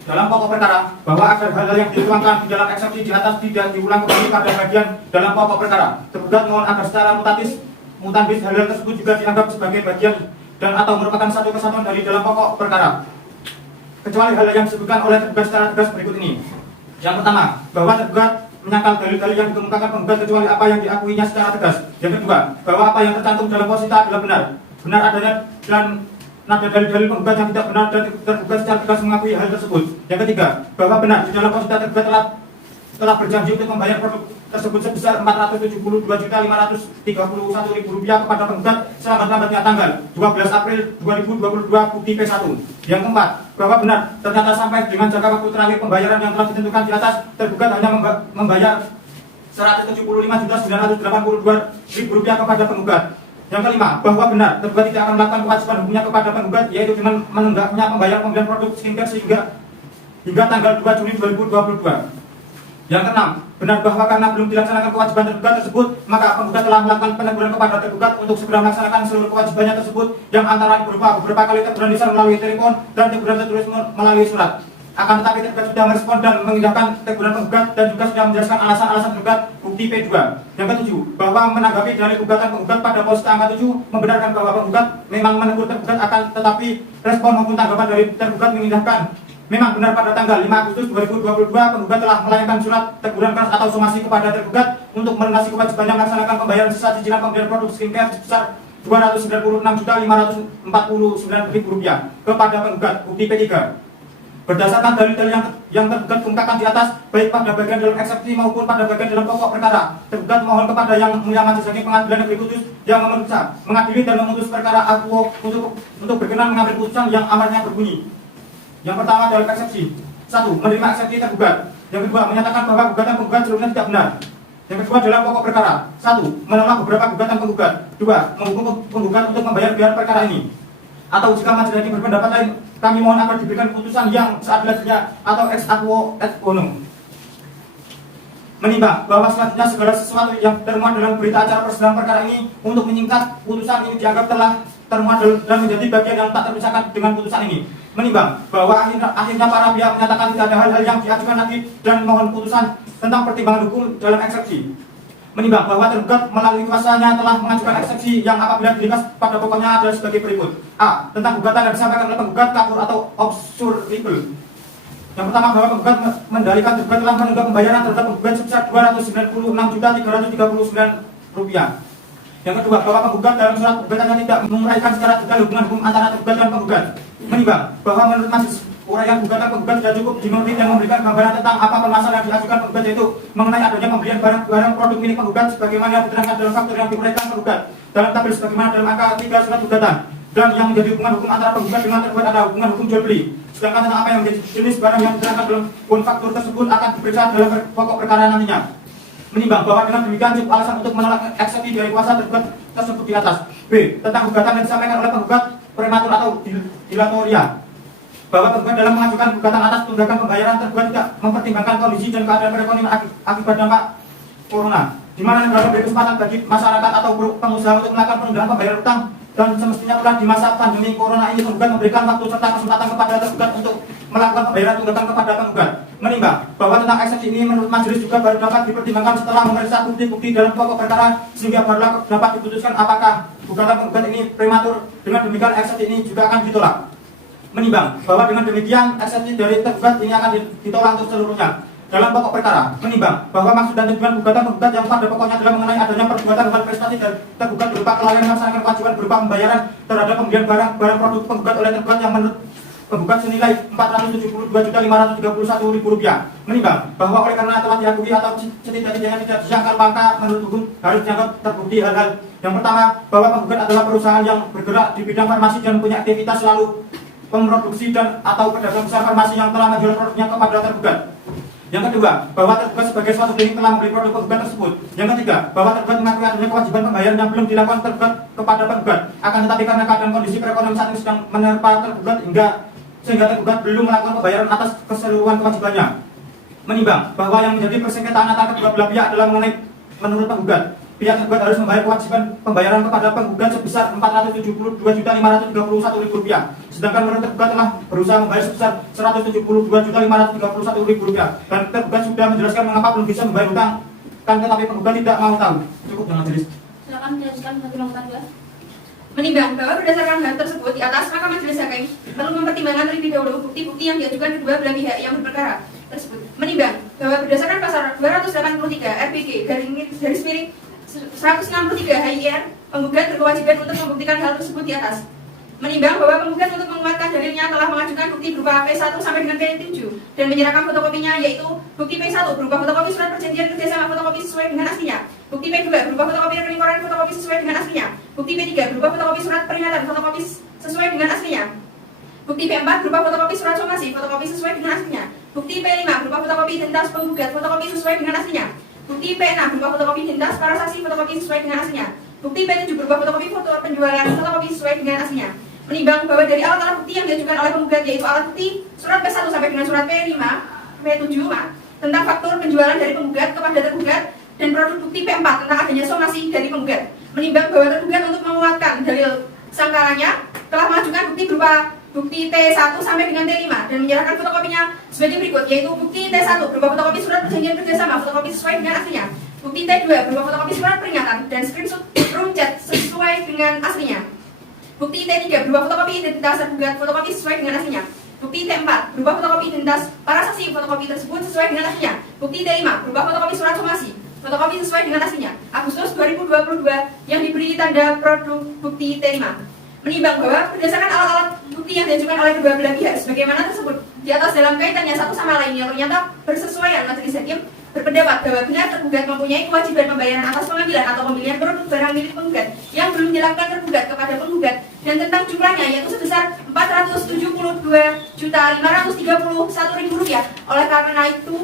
Dalam pokok perkara bahwa ada hal-hal yang dituangkan di dalam eksepsi di atas tidak diulang kembali pada bagian dalam pokok perkara. Tergugat mohon agar secara mutabis hal-hal tersebut juga dianggap sebagai bagian dan atau merupakan satu kesatuan dari dalam pokok perkara, kecuali hal yang disebutkan oleh tergugat secara tegas berikut ini. Yang pertama, bahwa tergugat menyangkal dalil-dalil yang dikemukakan penggugat kecuali apa yang diakuinya secara tegas. Yang kedua, bahwa apa yang tercantum dalam posita adalah benar adanya dan nada dalil-dalil penggugat yang tidak benar dan tergugat secara tegas mengakui hal tersebut. Yang ketiga, bahwa benar di dalam posita tergugat telah berjanji untuk membayar produk tersebut sebesar Rp472.531.000 kepada penggugat selambat-lambatnya tanggal 12 April 2022 bukti P1. Yang keempat, bahwa benar ternyata sampai dengan jangka waktu terakhir pembayaran yang telah ditentukan di atas, tergugat hanya membayar Rp175.982.000 kepada penggugat. Yang kelima, bahwa benar tergugat tidak akan melakukan kewajiban hukumnya kepada penggugat, yaitu dengan menunggaknya pembayaran pembelian produk skincare hingga tanggal 2 Juni 2022. Yang keenam, benar bahwa karena belum dilaksanakan kewajiban tergugat tersebut, maka penggugat telah melakukan peneguran kepada tergugat untuk segera melaksanakan seluruh kewajibannya tersebut, yang antara berupa beberapa kali teguran lisan melalui telepon dan teguran tertulis melalui surat. Akan tetapi tergugat sudah merespon dan mengindahkan teguran penggugat dan juga sudah menjelaskan alasan-alasan tergugat bukti P2. Yang ketujuh, bahwa menanggapi dari gugatan penggugat pada posita angka 7 membenarkan bahwa penggugat memang menegur tergugat, akan tetapi respon maupun tanggapan dari tergugat mengindahkan. Memang benar pada tanggal 5 Agustus 2022 penggugat telah melayangkan surat teguran keras atau somasi kepada tergugat untuk melunasi kewajibannya melaksanakan pembayaran sisa cicilan pembelian produk skincare sebesar Rp296.549.000 kepada penggugat bukti P3. Berdasarkan dalil-dalil yang tergugat kemukakan di atas, baik pada bagian dalam eksepsi maupun pada bagian dalam pokok perkara, tergugat mohon kepada Yang Mulia Majelis Hakim Pengadilan Negeri Kudus yang memeriksa, mengadili dan memutus perkara akuo untuk berkenan mengambil putusan yang amarnya berbunyi. Yang pertama dalam eksepsi. 1. Menerima eksepsi tergugat. Yang kedua, menyatakan bahwa gugatan penggugat seluruhnya tidak benar. Yang kedua dalam pokok perkara. 1. Menolak beberapa gugatan penggugat. 2. Menghukum penggugat untuk membayar biaya perkara ini. Atau jika majelis hakim berpendapat lain, kami mohon agar diberikan putusan yang seadil-adilnya atau ex aequo et bonum. Menimbang bahwa selanjutnya segala sesuatu yang termuat dalam berita acara persidangan perkara ini untuk menyingkat putusan ini dianggap telah termuat dan menjadi bagian yang tak terpisahkan dengan putusan ini. Menimbang bahwa akhirnya para pihak menyatakan tidak ada hal-hal yang diajukan lagi dan mohon putusan tentang pertimbangan hukum dalam eksepsi. Menimbang bahwa tergugat melalui kuasanya telah mengajukan eksepsi yang apabila diringkas pada pokoknya adalah sebagai berikut. A. Tentang gugatan yang disampaikan oleh penggugat kabur atau obstruable. Yang pertama, bahwa penggugat mendalilkan tergugat telah menunggak pembayaran terhadap penggugat sebesar Rp296.330.900. Yang kedua, bahwa penggugat dalam surat gugatannya tidak menguraikan secara detail hubungan hukum antara tergugat dan penggugat. Menimbang bahwa menurut majelis uraian gugatan penggugat tidak cukup dimengerti dan memberikan gambaran tentang apa permasalahan yang diajukan penggugat, yaitu mengenai adanya pembelian barang produk milik penggugat sebagaimana yang diterangkan dalam faktor yang diuraikan penggugat dalam tabel sebagaimana dalam angka 3 surat gugatan, dan yang menjadi hubungan hukum antara penggugat dengan tergugat adalah hubungan hukum jual beli. Sedangkan tentang apa yang menjadi jenis barang yang diterangkan dalam faktor tersebut akan diperiksa dalam pokok perkara nantinya. Menimbang bahwa dengan demikian cukup alasan untuk menolak eksepsi dari kuasa tergugat tersebut di atas. B. Tentang gugatan yang disampaikan oleh penggugat prematur atau dilatoria, bahwa penggugat dalam mengajukan gugatan atas tunggakan pembayaran tergugat tidak mempertimbangkan kondisi dan keadaan perekonomian akibat dampak corona, di mana negara memberi kesempatan bagi masyarakat atau pengusaha untuk melakukan penundaan pembayaran utang, dan semestinya pula di masa pandemi corona ini penggugat memberikan waktu serta kesempatan kepada tergugat untuk melakukan pembayaran tunggakan kepada penggugat. Menimbang bahwa tentang eksepsi ini menurut majelis juga baru dapat dipertimbangkan setelah memeriksa bukti-bukti dalam pokok perkara, sehingga barulah dapat diputuskan apakah gugatan penggugat ini prematur. Dengan demikian eksepsi ini juga akan ditolak. Menimbang bahwa dengan demikian eksepsi dari tergugat ini akan ditolak untuk seluruhnya. Dalam pokok perkara, menimbang bahwa maksud dan tujuan gugatan penggugat yang pada pokoknya adalah mengenai adanya perbuatan dan prestasi dari tergugat berupa kelalaian melaksanakan kewajiban berupa pembayaran terhadap pembelian barang produk penggugat oleh tergugat yang menurut penggugat senilai Rp472.531.000. Menimbang bahwa oleh karena telah diakui atau setidak-tidaknya tidak disangkal, maka menurut hukum harus dianggap terbukti hal-hal. Yang pertama, bahwa penggugat adalah perusahaan yang bergerak di bidang farmasi dan punya aktivitas selalu memproduksi dan atau pedagang besar farmasi yang telah menjual produknya kepada tergugat. Yang kedua, bahwa tergugat sebagai suatu klinik telah membeli produk penggugat tersebut. Yang ketiga, bahwa tergugat mengakui adanya kewajiban pembayaran yang belum dilakukan tergugat kepada penggugat. Akan tetapi karena keadaan kondisi perekonomian saat ini sedang menerpa tergugat sehingga tergugat belum melakukan pembayaran atas keseluruhan kewajibannya. Menimbang bahwa yang menjadi persengketaan antara kedua belah pihak adalah mengenai menurut penggugat, pihak tergugat harus membayar kewajiban pembayaran kepada penggugat sebesar Rp472.531.000. Sedangkan menurut tergugat telah berusaha membayar sebesar Rp172.531.000 dan tergugat sudah menjelaskan mengapa belum bisa membayar hutang, kan tetapi penggugat tidak mau tahu. Cukup dengan majelis. Silakan dilanjutkan bagi nomor 2. Menimbang bahwa berdasarkan hal tersebut di atas, maka majelis hakim perlu mempertimbangkan terlebih dahulu bukti-bukti yang diajukan kedua belah pihak yang berperkara tersebut. Menimbang bahwa berdasarkan pasal 283 RPG garis miring 163 HIR, penggugat berkewajiban untuk membuktikan hal tersebut di atas. Menimbang bahwa penggugat untuk menguatkan dalilnya telah mengajukan bukti berupa P1 sampai dengan P7 dan menyerahkan fotokopinya, yaitu bukti P1 berupa fotokopi surat perjanjian kerjasama fotokopi sesuai dengan aslinya, bukti P2 berupa fotokopi rekening koran fotokopi sesuai dengan aslinya, bukti P3 berupa fotokopi surat peringatan fotokopi sesuai dengan aslinya, bukti P4 berupa fotokopi surat somasi fotokopi sesuai dengan aslinya, bukti P5 berupa fotokopi identitas penggugat fotokopi sesuai dengan aslinya, bukti P6 berupa fotokopi identitas para saksi fotokopi sesuai dengan aslinya, bukti P7 berupa fotokopi foto penjualan fotokopi sesuai dengan aslinya. Menimbang bahwa dari alat-alat bukti yang diajukan oleh penggugat, yaitu alat bukti surat P1 sampai dengan surat P5, P7 tentang faktur penjualan dari penggugat kepada tergugat dan produk bukti P4 tentang adanya somasi dari penggugat. Menimbang bahwa tergugat untuk menguatkan dalil sangkalannya telah mengajukan bukti berupa bukti T1 sampai dengan T5 dan menyerahkan fotokopinya sebagai berikut, yaitu bukti T1 berupa fotokopi surat perjanjian kerjasama fotokopi sesuai dengan aslinya, bukti T2 berupa fotokopi surat peringatan dan screenshot room chat sesuai dengan aslinya, bukti T3 berupa fotokopi identitas tergugat fotokopi sesuai dengan aslinya, bukti T4 berupa fotokopi identitas para saksi fotokopi tersebut sesuai dengan aslinya, bukti T5 berupa fotokopi surat somasi fotokopi sesuai dengan aslinya Agustus 2022 yang diberi tanda produk bukti T5. Menimbang bahwa berdasarkan alat-alat bukti yang diajukan oleh kedua belah pihak sebagaimana tersebut di atas dalam kaitannya satu sama lain yang ternyata bersesuaian, majelis hakim berpendapat bahwa benar tergugat mempunyai kewajiban pembayaran atas pengambilan atau pembelian produk barang milik penggugat yang belum dilakukan tergugat kepada penggugat dan tentang jumlahnya yaitu sebesar Rp472.531.000. Oleh karena itu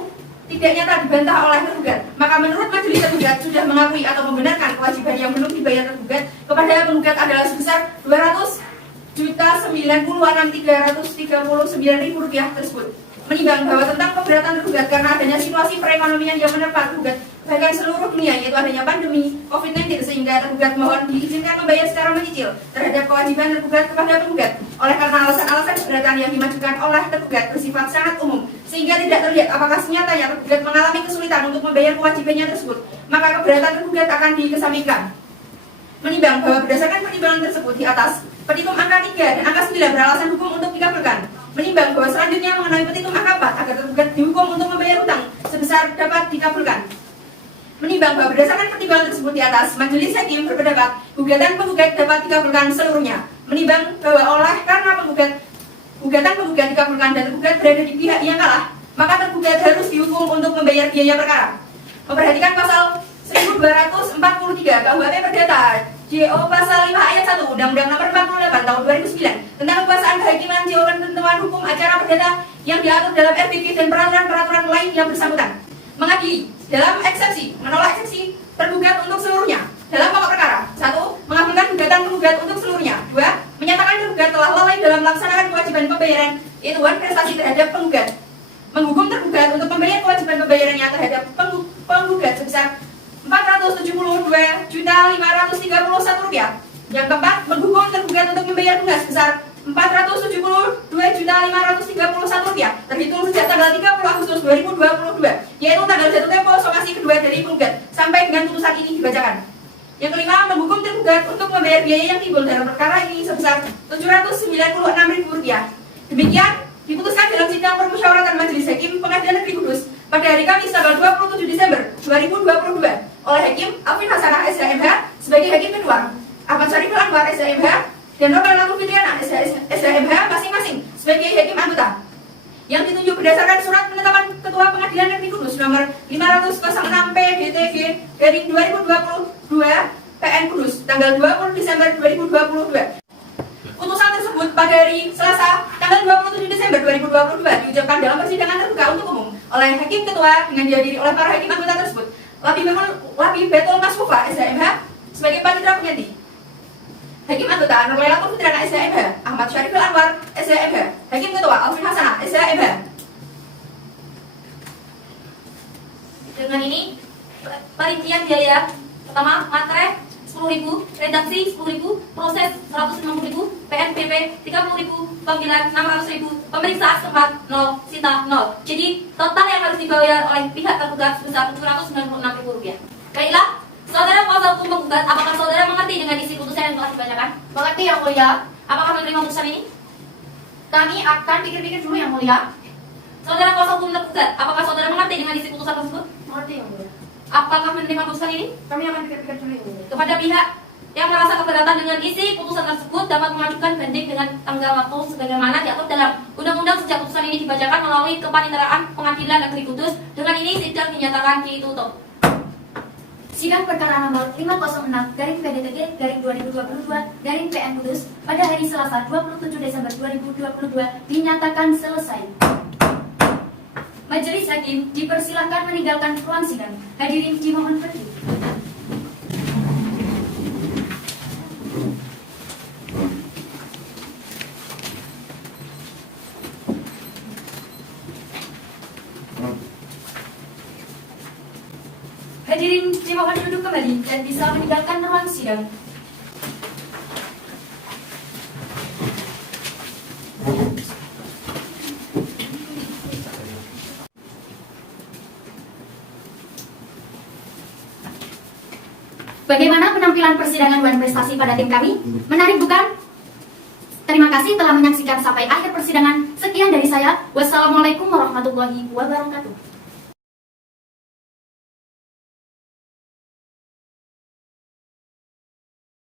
tidak nyata dibantah oleh tergugat, maka menurut majelis tergugat sudah mengakui atau membenarkan kewajiban yang belum dibayar tergugat kepada penggugat adalah sebesar Rp200.096.339.000 tersebut. Menimbang bahwa tentang keberatan tergugat karena adanya situasi perekonomian yang menerpa tergugat bahkan seluruh dunia, yaitu adanya pandemi COVID-19, sehingga tergugat mohon diizinkan membayar secara mencicil terhadap kewajiban tergugat kepada penggugat. Oleh karena alasan-alasan keberatan yang dimajukan oleh tergugat bersifat sangat umum sehingga tidak terlihat apakah senyatanya tergugat mengalami kesulitan untuk membayar kewajibannya tersebut, maka keberatan tergugat akan dikesampingkan. Menimbang bahwa berdasarkan pertimbangan tersebut di atas, petitum angka 3 dan angka 9 beralasan hukum untuk dikabulkan. Menimbang bahwa selanjutnya mengenai petitum angka 4 agar tergugat dihukum untuk membayar hutang sebesar dapat dikabulkan. Menimbang bahwa berdasarkan pertimbangan tersebut di atas, majelis hakim berpendapat gugatan penggugat dapat dikabulkan seluruhnya. Menimbang bahwa oleh karena gugatan penggugat dikabulkan dan tergugat berada di pihak yang kalah, maka tergugat harus dihukum untuk membayar biaya perkara. Memperhatikan pasal 1243 KUHP Perdata JO pasal 5 ayat 1 Undang-Undang Nomor 48 Tahun 2009 tentang kekuasaan kehakiman JO dan ketentuan hukum acara perdata yang diatur dalam RPG dan peraturan-peraturan lain yang bersangkutan. Mengadili dalam eksepsi, menolak eksepsi tergugat untuk seluruhnya. Dalam pokok perkara, 1. Mengabulkan gugatan penggugat untuk seluruhnya. 2. Menyatakan tergugat telah lalai dalam melaksanakan kewajiban pembayaran, yaitu prestasi terhadap penggugat. Menghukum tergugat untuk membayar kewajiban pembayarannya terhadap penggugat sebesar Rp472.531. Yang keempat, menghukum tergugat untuk membayar bunga sebesar Rp472.531 terhitung sejak tanggal 30 Agustus 2022, yaitu tanggal jatuh tempo somasi kedua dari penggugat sampai dengan putusan ini dibacakan. Yang kelima, menghukum tergugat untuk membayar biaya yang timbul dalam perkara ini sebesar Rp796.000. Demikian diputuskan dalam sidang permusyawaratan Majelis Hakim Pengadilan Negeri Kudus pada hari Kamis tanggal 27 Desember 2022 oleh Hakim Alvin Hasanah SHMH sebagai Hakim kedua, Ahmad Syariful Anwar SHMH dan Nobel Lalu Fitriana SHMH masing-masing sebagai hakim anggota yang ditunjuk berdasarkan surat penetapan Ketua Pengadilan Negeri Kudus nomor 506 PDTG garing 2022 PN Kudus tanggal 20 Desember 2022. Putusan tersebut pada hari Selasa tanggal 27 Desember 2022 diucapkan dalam persidangan terbuka untuk umum oleh Hakim Ketua dengan dihadiri oleh para hakim anggota tersebut. Labi Betul Maskufa SHMH sebagai panitera pengganti. Hakim anggota Nurlela Putrana SHMH, Ahmad Syarifil Anwar SHMH, Hakim Ketua Alvin Hasanah SHMH. Dengan ini perincian biaya pertama matre 10.000, redaksi 10.000, proses 150.000, PNBP 30.000, panggilan 600.000, pemeriksaan setempat 0, sita 0. Jadi total yang harus dibayar oleh pihak tergugat sebesar Rp796.000. Baiklah, saudara kuasa hukum penggugat, apakah saudara mengerti dengan isi putusan yang telah dibacakan? Mengerti yang mulia. Apakah menerima putusan ini? Kami akan pikir-pikir dulu yang mulia. Saudara kuasa hukum tergugat, apakah saudara mengerti dengan isi putusan tersebut? Mengerti yang mulia. Apakah menerima putusan ini? Kami akan pikir-pikir dulu yang mulia. Kepada pihak yang merasa keberatan dengan isi putusan tersebut dapat mengajukan banding dengan tanggal waktu sebagaimana diatur dalam undang-undang sejak putusan ini dibacakan melalui kepaniteraan Pengadilan Negeri Kudus. Dengan ini sidang dinyatakan ditutup. Sidang perkara nomor 506 garing PDTG garing 2022 garing PN Kudus pada hari Selasa 27 Desember 2022 dinyatakan selesai. Majelis Hakim dipersilakan meninggalkan ruang sidang. Hadirin dimohon pergi. Hadirin dimohon duduk kembali dan bisa meninggalkan ruang sidang. Bagaimana penampilan persidangan dan prestasi pada tim kami? Menarik bukan? Terima kasih telah menyaksikan sampai akhir persidangan. Sekian dari saya. Wassalamualaikum warahmatullahi wabarakatuh.